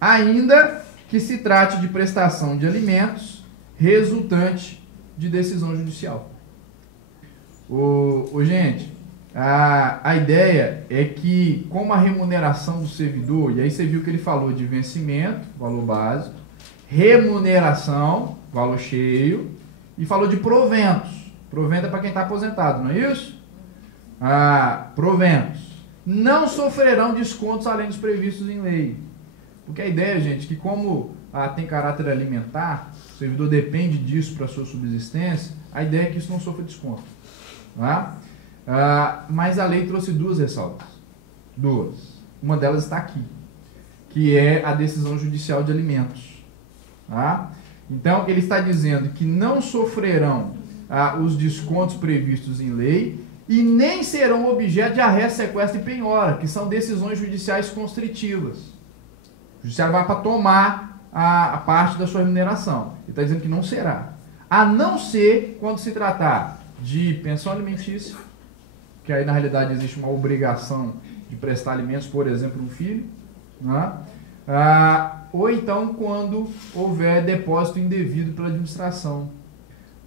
ainda que se trate de prestação de alimentos resultante de decisão judicial. Gente, a ideia é que, como a remuneração do servidor, e aí você viu que ele falou de vencimento, valor básico, remuneração, valor cheio, e falou de proventos. Provento é para quem está aposentado, não é isso? Proventos. Não sofrerão descontos além dos previstos em lei. Porque a ideia, gente, é que como tem caráter alimentar, o servidor depende disso para a sua subsistência, a ideia é que isso não sofra desconto. Mas a lei trouxe duas ressalvas. Uma delas está aqui, que é a decisão judicial de alimentos. Então, ele está dizendo que não sofrerão os descontos previstos em lei e nem serão objeto de arresto, sequestro e penhora, que são decisões judiciais constritivas. O judiciário vai para tomar a parte da sua remuneração. Ele está dizendo que não será. A não ser quando se tratar de pensão alimentícia, que aí na realidade existe uma obrigação de prestar alimentos, por exemplo, um filho, ou então quando houver depósito indevido pela administração,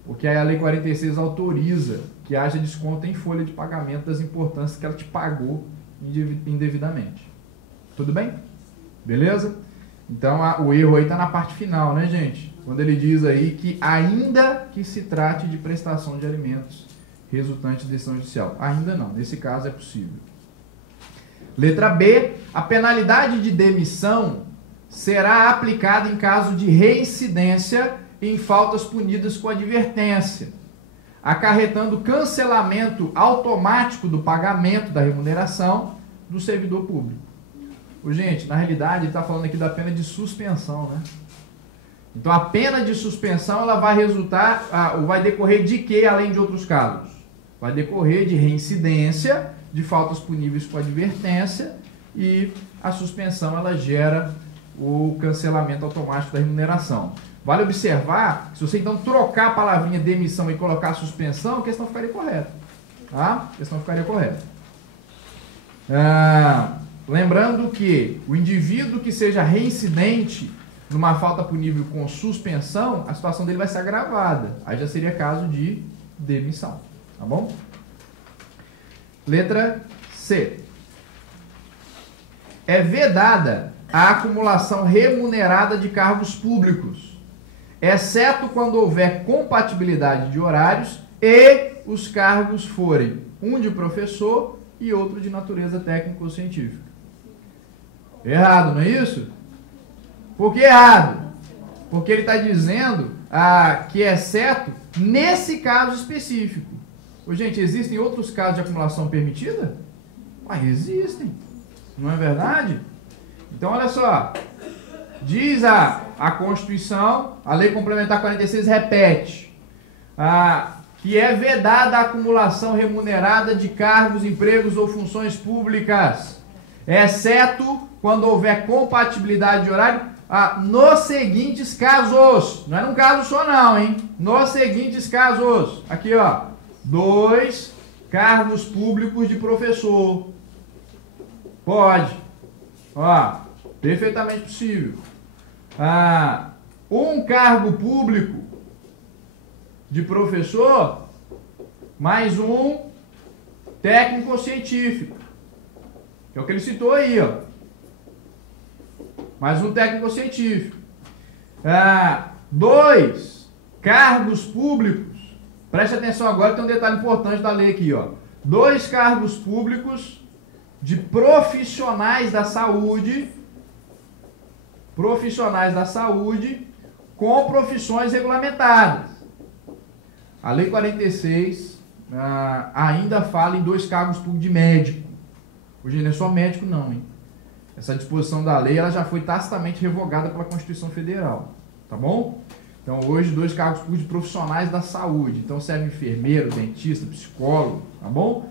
porque aí a Lei 46 autoriza que haja desconto em folha de pagamento das importâncias que ela te pagou indevidamente. Tudo bem? Beleza? Então o erro aí está na parte final, né, gente? Quando ele diz aí que ainda que se trate de prestação de alimentos resultante de decisão judicial. Ainda não, nesse caso é possível. Letra B, a penalidade de demissão será aplicada em caso de reincidência em faltas punidas com advertência, acarretando cancelamento automático do pagamento da remuneração do servidor público. Gente, na realidade ele está falando aqui da pena de suspensão, né? Então a pena de suspensão ela vai resultar, vai decorrer de quê além de outros casos? Vai decorrer de reincidência, de faltas puníveis com advertência, e a suspensão ela gera o cancelamento automático da remuneração. Vale observar, se você então trocar a palavrinha demissão e colocar suspensão, a questão ficaria correta. A questão ficaria correta. Lembrando que o indivíduo que seja reincidente numa falta punível com suspensão, a situação dele vai ser agravada. Aí já seria caso de demissão. Tá bom? Letra C. É vedada a acumulação remunerada de cargos públicos, exceto quando houver compatibilidade de horários e os cargos forem um de professor e outro de natureza técnica ou científica. Errado, não é isso? Por que errado? Porque ele está dizendo que exceto nesse caso específico. Gente, existem outros casos de acumulação permitida? Existem. Não é verdade? Então, olha só. Diz a Constituição, a Lei Complementar 46 repete, que é vedada a acumulação remunerada de cargos, empregos ou funções públicas, exceto quando houver compatibilidade de horário, nos seguintes casos. Não é num caso só não, hein? Nos seguintes casos. Aqui, 2 cargos públicos de professor. Pode. Perfeitamente possível. 1 cargo público de professor, mais 1 técnico ou científico. Que é o que ele citou aí, Mais 1 técnico ou científico. 2 cargos públicos. Preste atenção agora, tem um detalhe importante da lei aqui, 2 cargos públicos de profissionais da saúde, com profissões regulamentadas. A Lei 46 ainda fala em 2 cargos públicos de médico. Hoje não é só médico não, hein? Essa disposição da lei ela já foi tacitamente revogada pela Constituição Federal, tá bom? Então, hoje, 2 cargos públicos de profissionais da saúde. Então, serve enfermeiro, dentista, psicólogo, tá bom?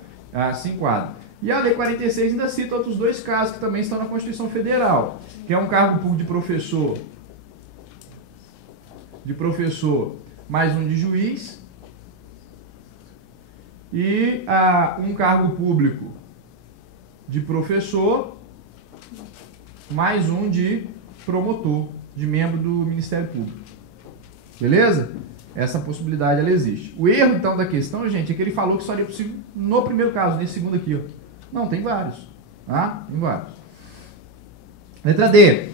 Se enquadra. E a Lei 46 ainda cita outros 2 casos que também estão na Constituição Federal, que é um cargo público de professor mais um de juiz, e um cargo público de professor mais um de promotor, de membro do Ministério Público. Beleza? Essa possibilidade ela existe. O erro, então, da questão, gente, é que ele falou que só seria possível no primeiro caso, nesse segundo aqui. Ó. Não, tem vários. Tá? Tem vários. Letra D.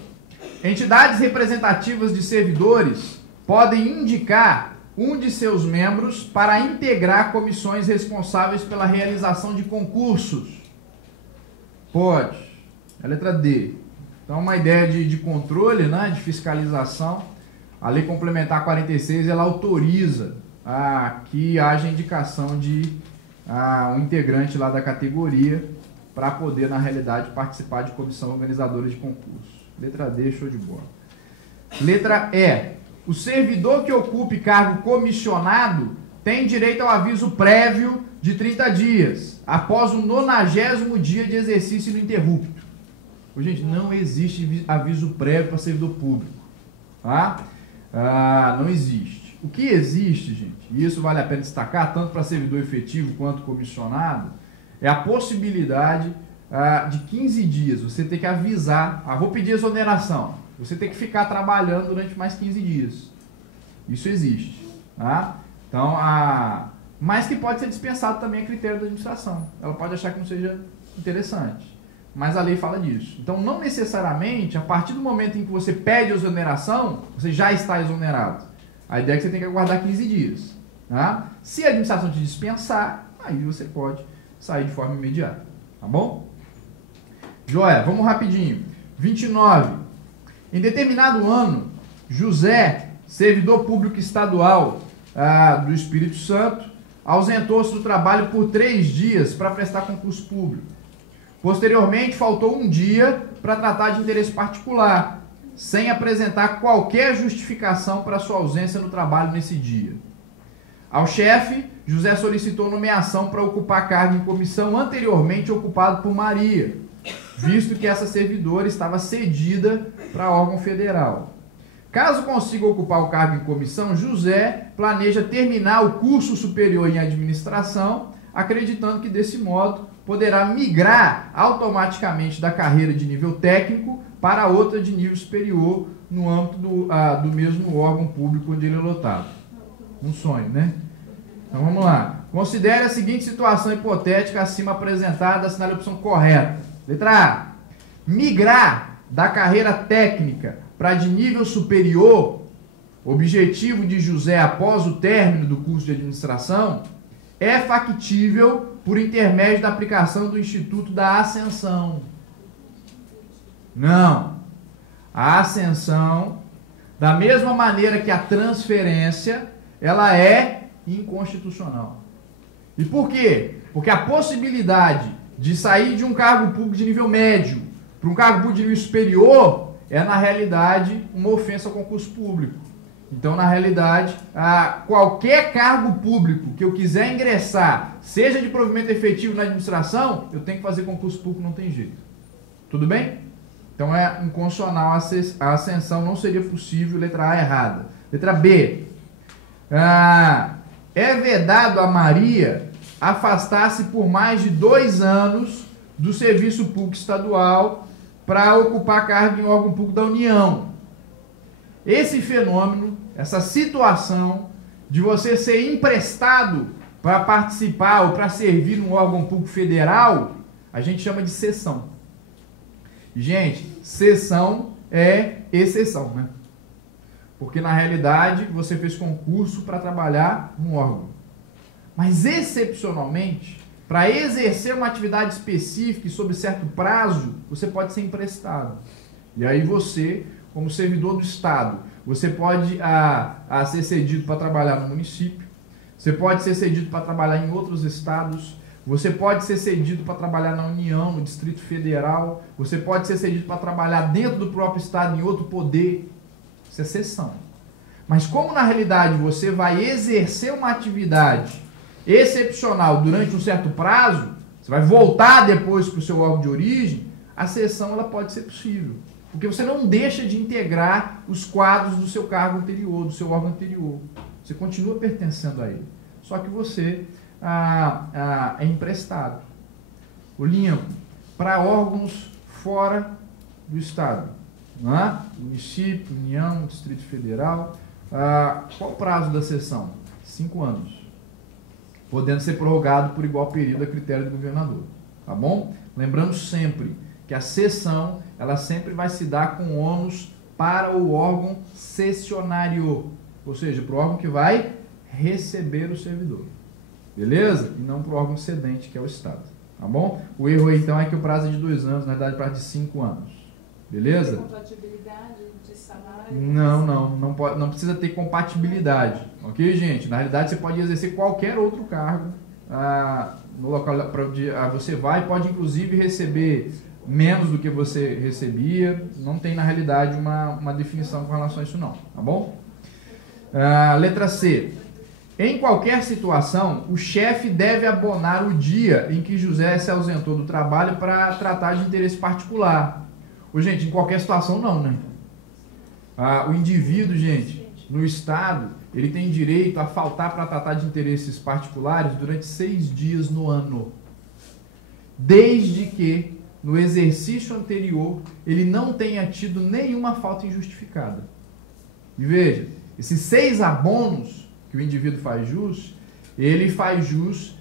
Entidades representativas de servidores podem indicar um de seus membros para integrar comissões responsáveis pela realização de concursos. Pode. A letra D. Então, uma ideia de controle, né, de fiscalização. A Lei Complementar 46, ela autoriza que haja indicação de um integrante lá da categoria para poder, na realidade, participar de comissão organizadora de concurso. Letra D, show de bola. Letra E. O servidor que ocupe cargo comissionado tem direito ao aviso prévio de 30 dias, após o 90º dia de exercício ininterrupto. Gente, não existe aviso prévio para servidor público. Tá? Não existe. O que existe, gente, e isso vale a pena destacar, tanto para servidor efetivo quanto comissionado, é a possibilidade de 15 dias você ter que avisar, vou pedir exoneração, você tem que ficar trabalhando durante mais 15 dias. Isso existe. Tá? Então, mas que pode ser dispensado também a critério da administração. Ela pode achar que não seja interessante. Mas a lei fala disso. Então, não necessariamente, a partir do momento em que você pede exoneração, você já está exonerado. A ideia é que você tem que aguardar 15 dias. Tá? Se a administração te dispensar, aí você pode sair de forma imediata. Tá bom? Joia, vamos rapidinho. 29. Em determinado ano, José, servidor público estadual do Espírito Santo, ausentou-se do trabalho por 3 dias para prestar concurso público. Posteriormente, faltou um dia para tratar de interesse particular, sem apresentar qualquer justificação para sua ausência no trabalho nesse dia. Ao chefe, José solicitou nomeação para ocupar cargo em comissão anteriormente ocupado por Maria, visto que essa servidora estava cedida para órgão federal. Caso consiga ocupar o cargo em comissão, José planeja terminar o curso superior em administração, acreditando que desse modo poderá migrar automaticamente da carreira de nível técnico para outra de nível superior no âmbito do mesmo órgão público onde ele é lotado. Um sonho, né? Então vamos lá. Considere a seguinte situação hipotética acima apresentada, assinale a opção correta. Letra A. Migrar da carreira técnica para de nível superior, objetivo de José após o término do curso de administração, é factível por intermédio da aplicação do Instituto da Ascensão. Não. A ascensão, da mesma maneira que a transferência, ela é inconstitucional. E por quê? Porque a possibilidade de sair de um cargo público de nível médio para um cargo público de nível superior é, na realidade, uma ofensa ao concurso público. Então, na realidade, qualquer cargo público que eu quiser ingressar, seja de provimento efetivo na administração, eu tenho que fazer concurso público, não tem jeito. Tudo bem? Então, é inconstitucional a ascensão, não seria possível, letra A errada. Letra B. É vedado a Maria afastar-se por mais de 2 anos do serviço público estadual para ocupar cargo em órgão público da União. Esse fenômeno, essa situação de você ser emprestado para participar ou para servir num órgão público federal, a gente chama de cessão. Gente, cessão é exceção, né? Porque na realidade você fez concurso para trabalhar num órgão. Mas excepcionalmente, para exercer uma atividade específica e sob certo prazo, você pode ser emprestado. E aí você, como servidor do Estado, você pode ser cedido para trabalhar no município, você pode ser cedido para trabalhar em outros estados, você pode ser cedido para trabalhar na União, no Distrito Federal, você pode ser cedido para trabalhar dentro do próprio Estado, em outro poder. Isso é cessão. Mas como na realidade você vai exercer uma atividade excepcional durante um certo prazo, você vai voltar depois para o seu órgão de origem, a cessão ela pode ser possível. Porque você não deixa de integrar os quadros do seu cargo anterior, do seu órgão anterior. Você continua pertencendo a ele. Só que você é emprestado. Olinho, para órgãos fora do Estado, não é? Município, União, Distrito Federal, qual o prazo da cessão? 5 anos. Podendo ser prorrogado por igual período a critério do governador. Tá bom? Lembrando sempre que a cessão, ela sempre vai se dar com ônus para o órgão cessionário, ou seja, para o órgão que vai receber o servidor. Beleza? E não para o órgão cedente, que é o Estado. Tá bom? O erro aí, então, é que o prazo é de 2 anos, na verdade, prazo de 5 anos. Beleza? Compatibilidade de salário? Não precisa ter compatibilidade. Ok, gente? Na realidade, você pode exercer qualquer outro cargo no local para onde você vai, pode inclusive receber menos do que você recebia. Não tem, na realidade, uma definição com relação a isso não. Tá bom? Letra C. Em qualquer situação, o chefe deve abonar o dia em que José se ausentou do trabalho para tratar de interesse particular. Gente, em qualquer situação não, né? O indivíduo, gente, no Estado, ele tem direito a faltar para tratar de interesses particulares durante 6 dias no ano. Desde que, no exercício anterior, ele não tenha tido nenhuma falta injustificada. E veja, esses 6 abonos que o indivíduo faz jus, ele faz jus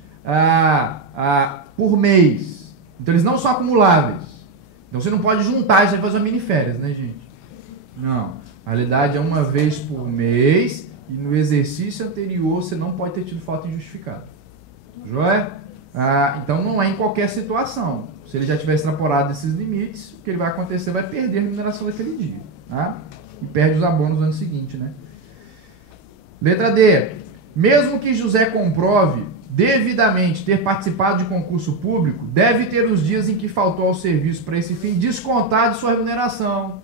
por mês. Então, eles não são acumuláveis. Então, você não pode juntar isso e fazer uma miniférias, né, gente? Não. A realidade é uma vez por mês e no exercício anterior você não pode ter tido falta injustificada. Joia? Então, não é em qualquer situação. Se ele já tiver extrapolado esses limites, o que ele vai acontecer? Vai perder a remuneração daquele dia. Tá? E perde os abonos no ano seguinte, né? Letra D. Mesmo que José comprove devidamente ter participado de concurso público, deve ter os dias em que faltou ao serviço para esse fim descontado de sua remuneração.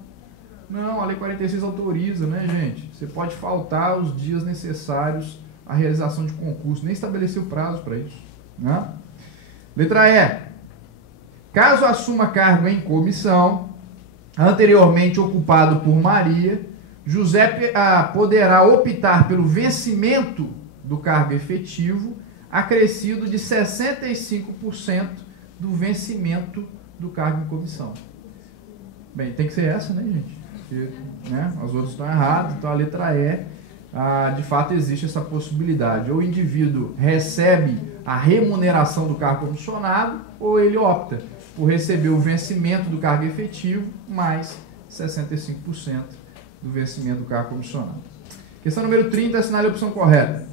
Não, a Lei 46 autoriza, né, gente? Você pode faltar os dias necessários à realização de concurso, nem estabeleceu prazo para isso. Né? Letra E. Caso assuma cargo em comissão, anteriormente ocupado por Maria, José poderá optar pelo vencimento do cargo efetivo, acrescido de 65% do vencimento do cargo em comissão. Bem, tem que ser essa, né, gente? Porque, né, as outras estão erradas, então a letra E, de fato, existe essa possibilidade. Ou o indivíduo recebe a remuneração do cargo comissionado, ou ele opta por receber o vencimento do cargo efetivo, mais 65% do vencimento do cargo comissionado. Questão número 30, assinale a opção correta.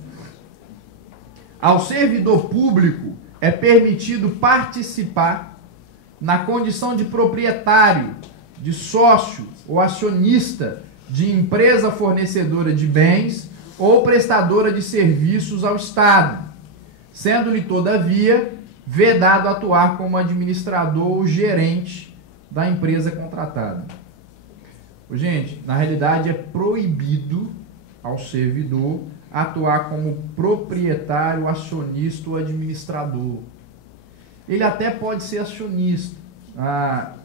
Ao servidor público é permitido participar na condição de proprietário, de sócio ou acionista de empresa fornecedora de bens ou prestadora de serviços ao Estado, sendo-lhe, todavia, vedado atuar como administrador ou gerente da empresa contratada. Gente, na realidade é proibido ao servidor atuar como proprietário, acionista ou administrador. Ele até pode ser acionista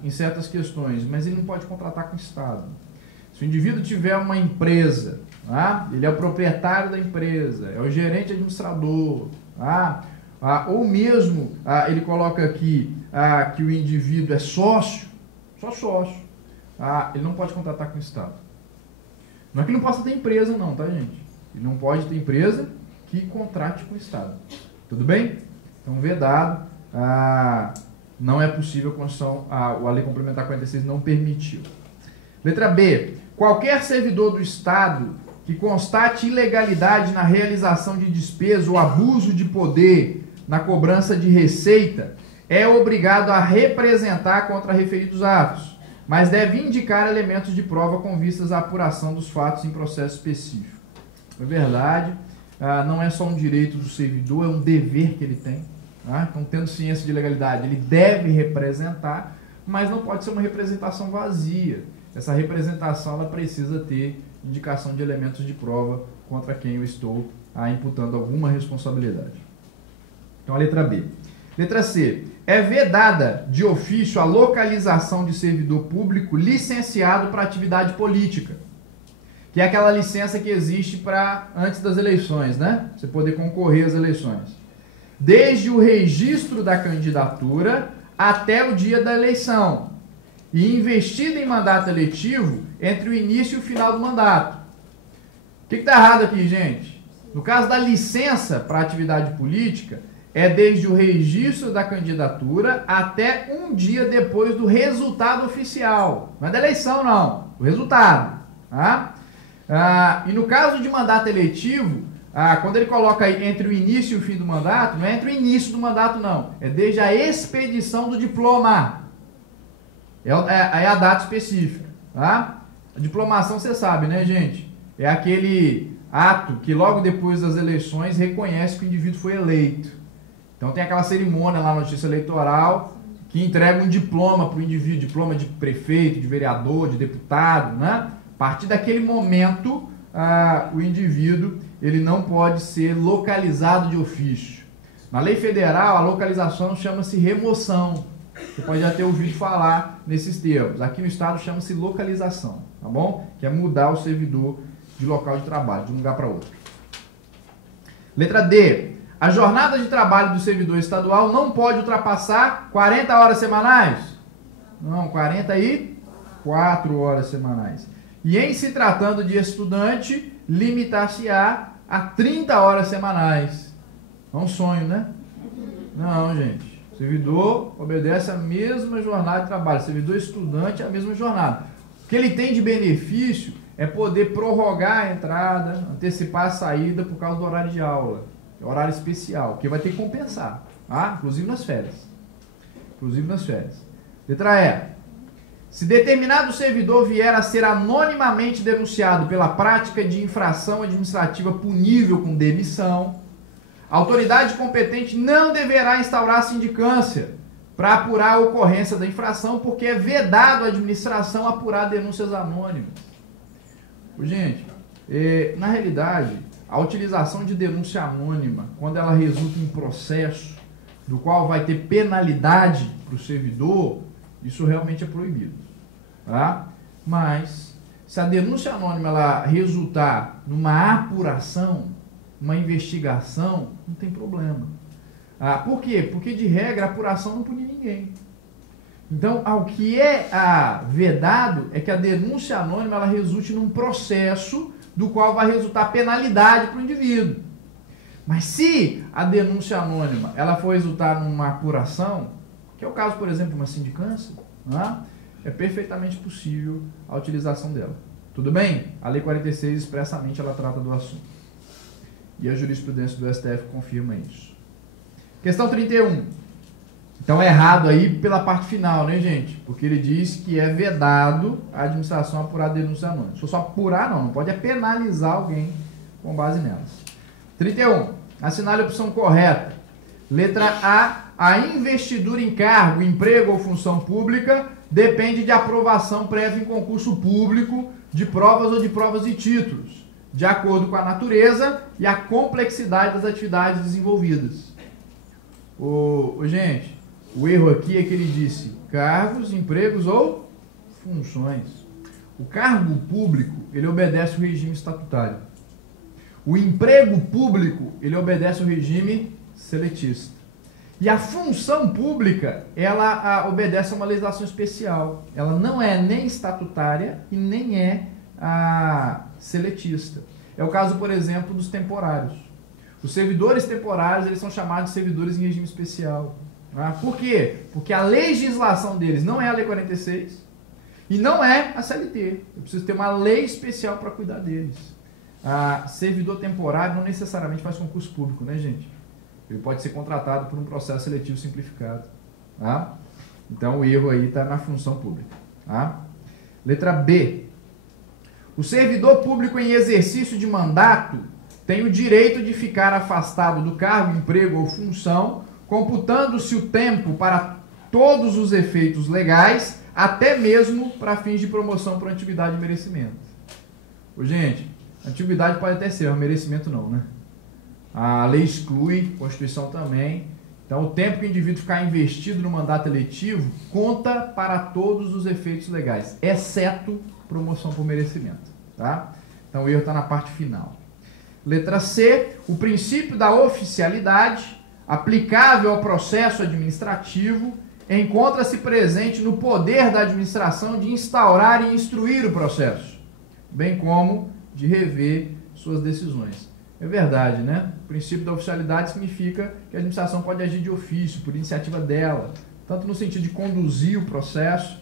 em certas questões, mas ele não pode contratar com o Estado. Se o indivíduo tiver uma empresa, ele é o proprietário da empresa, é o gerente administrador, ou mesmo ele coloca aqui que o indivíduo é sócio, só sócio, ele não pode contratar com o Estado. Não é que ele não possa ter empresa não, tá, gente? Ele não pode ter empresa que contrate com o Estado. Tudo bem? Então, vedado, não é possível a Constituição, a Lei Complementar 46 não permitiu. Letra B. Qualquer servidor do Estado que constate ilegalidade na realização de despesa ou abuso de poder na cobrança de receita é obrigado a representar contra referidos atos, mas deve indicar elementos de prova com vistas à apuração dos fatos em processo específico. É verdade, não é só um direito do servidor, é um dever que ele tem. Então, tendo ciência de legalidade, ele deve representar, mas não pode ser uma representação vazia. Essa representação ela precisa ter indicação de elementos de prova contra quem eu estou imputando alguma responsabilidade. Então, a letra B. Letra C. É vedada de ofício a localização de servidor público licenciado para atividade política, que é aquela licença que existe para antes das eleições, né? Você poder concorrer às eleições. Desde o registro da candidatura até o dia da eleição e investida em mandato eletivo entre o início e o final do mandato. O que está errado aqui, gente? No caso da licença para atividade política, é desde o registro da candidatura até um dia depois do resultado oficial. Não é da eleição, não. O resultado. Tá? E no caso de mandato eletivo, quando ele coloca aí entre o início e o fim do mandato, não é entre o início do mandato, não. É desde a expedição do diploma. É a data específica. Tá? A diplomação, você sabe, né, gente? É aquele ato que logo depois das eleições reconhece que o indivíduo foi eleito. Então tem aquela cerimônia lá na Justiça Eleitoral que entrega um diploma para o indivíduo, diploma de prefeito, de vereador, de deputado, né? A partir daquele momento, o indivíduo ele não pode ser localizado de ofício. Na lei federal, a localização chama-se remoção. Você pode já ter ouvido falar nesses termos. Aqui no estado chama-se localização, tá bom? Que é mudar o servidor de local de trabalho, de um lugar para outro. Letra D. A jornada de trabalho do servidor estadual não pode ultrapassar 40 horas semanais? Não, 44 horas semanais. E em se tratando de estudante, limitar-se-á a 30 horas semanais. É um sonho, né? Não, gente. O servidor obedece a mesma jornada de trabalho. O servidor estudante é a mesma jornada. O que ele tem de benefício é poder prorrogar a entrada, antecipar a saída por causa do horário de aula. É horário especial, que vai ter que compensar, tá? Inclusive nas férias. Letra E. Se determinado servidor vier a ser anonimamente denunciado pela prática de infração administrativa punível com demissão, a autoridade competente não deverá instaurar sindicância para apurar a ocorrência da infração, porque é vedado à administração apurar denúncias anônimas. Gente, na realidade, a utilização de denúncia anônima, quando ela resulta em processo do qual vai ter penalidade para o servidor, isso realmente é proibido. Tá? Mas, se a denúncia anônima ela resultar numa apuração, uma investigação, não tem problema. Por quê? Porque, de regra, a apuração não pune ninguém. Então, o que é vedado é que a denúncia anônima ela resulte num processo do qual vai resultar penalidade para o indivíduo. Mas se a denúncia anônima ela for resultar numa apuração, que é o caso, por exemplo, de uma sindicância, né, é perfeitamente possível a utilização dela. Tudo bem? A Lei 46 expressamente ela trata do assunto. E a jurisprudência do STF confirma isso. Questão 31. Então é errado aí pela parte final, né, gente? Porque ele diz que é vedado a administração apurar denúncia anônima. Se for só apurar, não pode penalizar alguém com base nelas. 31. Assinale a opção correta. Letra A. A investidura em cargo, emprego ou função pública depende de aprovação prévia em concurso público de provas ou de provas e títulos, de acordo com a natureza e a complexidade das atividades desenvolvidas. Gente, o erro aqui é que ele disse cargos, empregos ou funções. O cargo público, ele obedece o regime estatutário. O emprego público, ele obedece o regime seletista. E a função pública, ela obedece a uma legislação especial. Ela não é nem estatutária e nem é seletista. É o caso, por exemplo, dos temporários. Os servidores temporários, eles são chamados de servidores em regime especial. Por quê? Porque a legislação deles não é a Lei 46 e não é a CLT. Eu preciso ter uma lei especial para cuidar deles. Servidor temporário não necessariamente faz concurso público, né, gente? Ele pode ser contratado por um processo seletivo simplificado. Tá? Então o erro aí está na função pública. Tá? Letra B. O servidor público em exercício de mandato tem o direito de ficar afastado do cargo, emprego ou função, computando-se o tempo para todos os efeitos legais, até mesmo para fins de promoção por atividade e merecimento. Gente, antiguidade pode até ser, mas merecimento não, né? A lei exclui, a Constituição também. Então, o tempo que o indivíduo ficar investido no mandato eletivo conta para todos os efeitos legais, exceto promoção por merecimento, tá? Então, o erro está na parte final. Letra C, o princípio da oficialidade aplicável ao processo administrativo encontra-se presente no poder da administração de instaurar e instruir o processo, bem como de rever suas decisões. É verdade, né? O princípio da oficialidade significa que a administração pode agir de ofício, por iniciativa dela, tanto no sentido de conduzir o processo,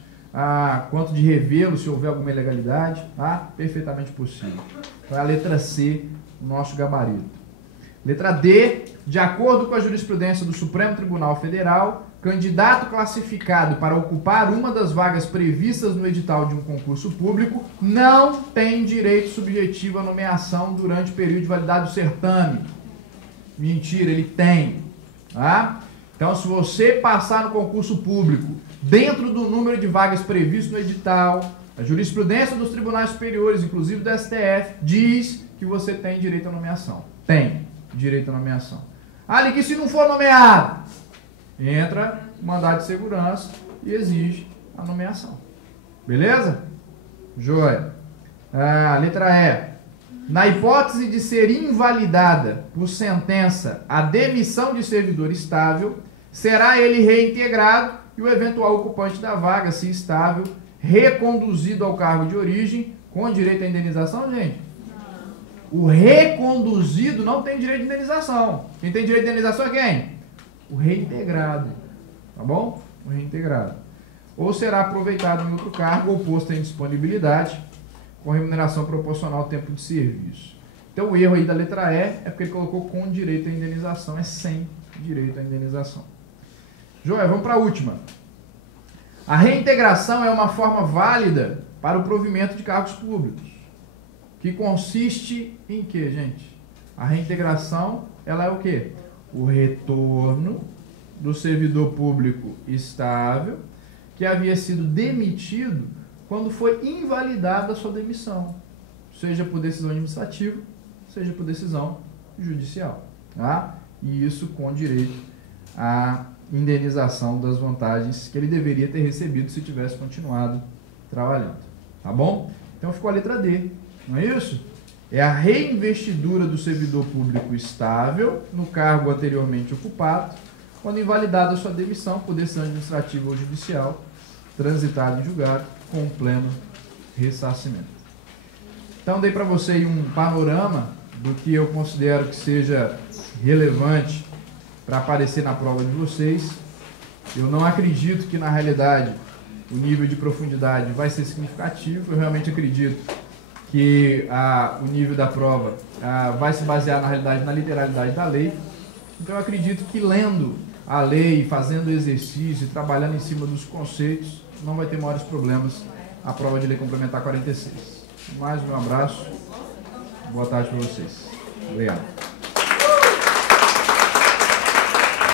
quanto de revê-lo se houver alguma ilegalidade, tá? Perfeitamente possível. Então é a letra C, o nosso gabarito. Letra D, de acordo com a jurisprudência do Supremo Tribunal Federal, candidato classificado para ocupar uma das vagas previstas no edital de um concurso público não tem direito subjetivo à nomeação durante o período de validade do certame. Mentira, ele tem. Tá? Então, se você passar no concurso público dentro do número de vagas previsto no edital, a jurisprudência dos tribunais superiores, inclusive do STF, diz que você tem direito à nomeação. Tem direito à nomeação. Ali que se não for nomeado, entra o mandado de segurança e exige a nomeação. Beleza? Joia. Letra E. Na hipótese de ser invalidada por sentença a demissão de servidor estável, será ele reintegrado e o eventual ocupante da vaga, se estável, reconduzido ao cargo de origem com direito à indenização, gente? O reconduzido não tem direito de indenização. Quem tem direito de indenização é quem? O reintegrado. Tá bom? O reintegrado. Ou será aproveitado em outro cargo ou posto em disponibilidade com remuneração proporcional ao tempo de serviço. Então o erro aí da letra E é porque ele colocou com direito à indenização, é sem direito à indenização. Joia, vamos para a última. A reintegração é uma forma válida para o provimento de cargos públicos, que consiste em quê, gente? A reintegração, ela é o quê? O retorno do servidor público estável que havia sido demitido quando foi invalidada a sua demissão, seja por decisão administrativa, seja por decisão judicial, tá? E isso com direito à indenização das vantagens que ele deveria ter recebido se tivesse continuado trabalhando, tá bom? Então ficou a letra D, não é isso? É a reinvestidura do servidor público estável no cargo anteriormente ocupado, quando invalidada a sua demissão por decisão administrativa ou judicial, transitado em julgado, com pleno ressarcimento. Então dei para você aí um panorama do que eu considero que seja relevante para aparecer na prova de vocês. Eu não acredito que na realidade o nível de profundidade vai ser significativo, eu realmente acredito que o nível da prova vai se basear na realidade, na literalidade da lei. Então eu acredito que lendo a lei, fazendo exercício, trabalhando em cima dos conceitos, não vai ter maiores problemas a prova de lei complementar 46. Mais um abraço, boa tarde para vocês. Obrigado.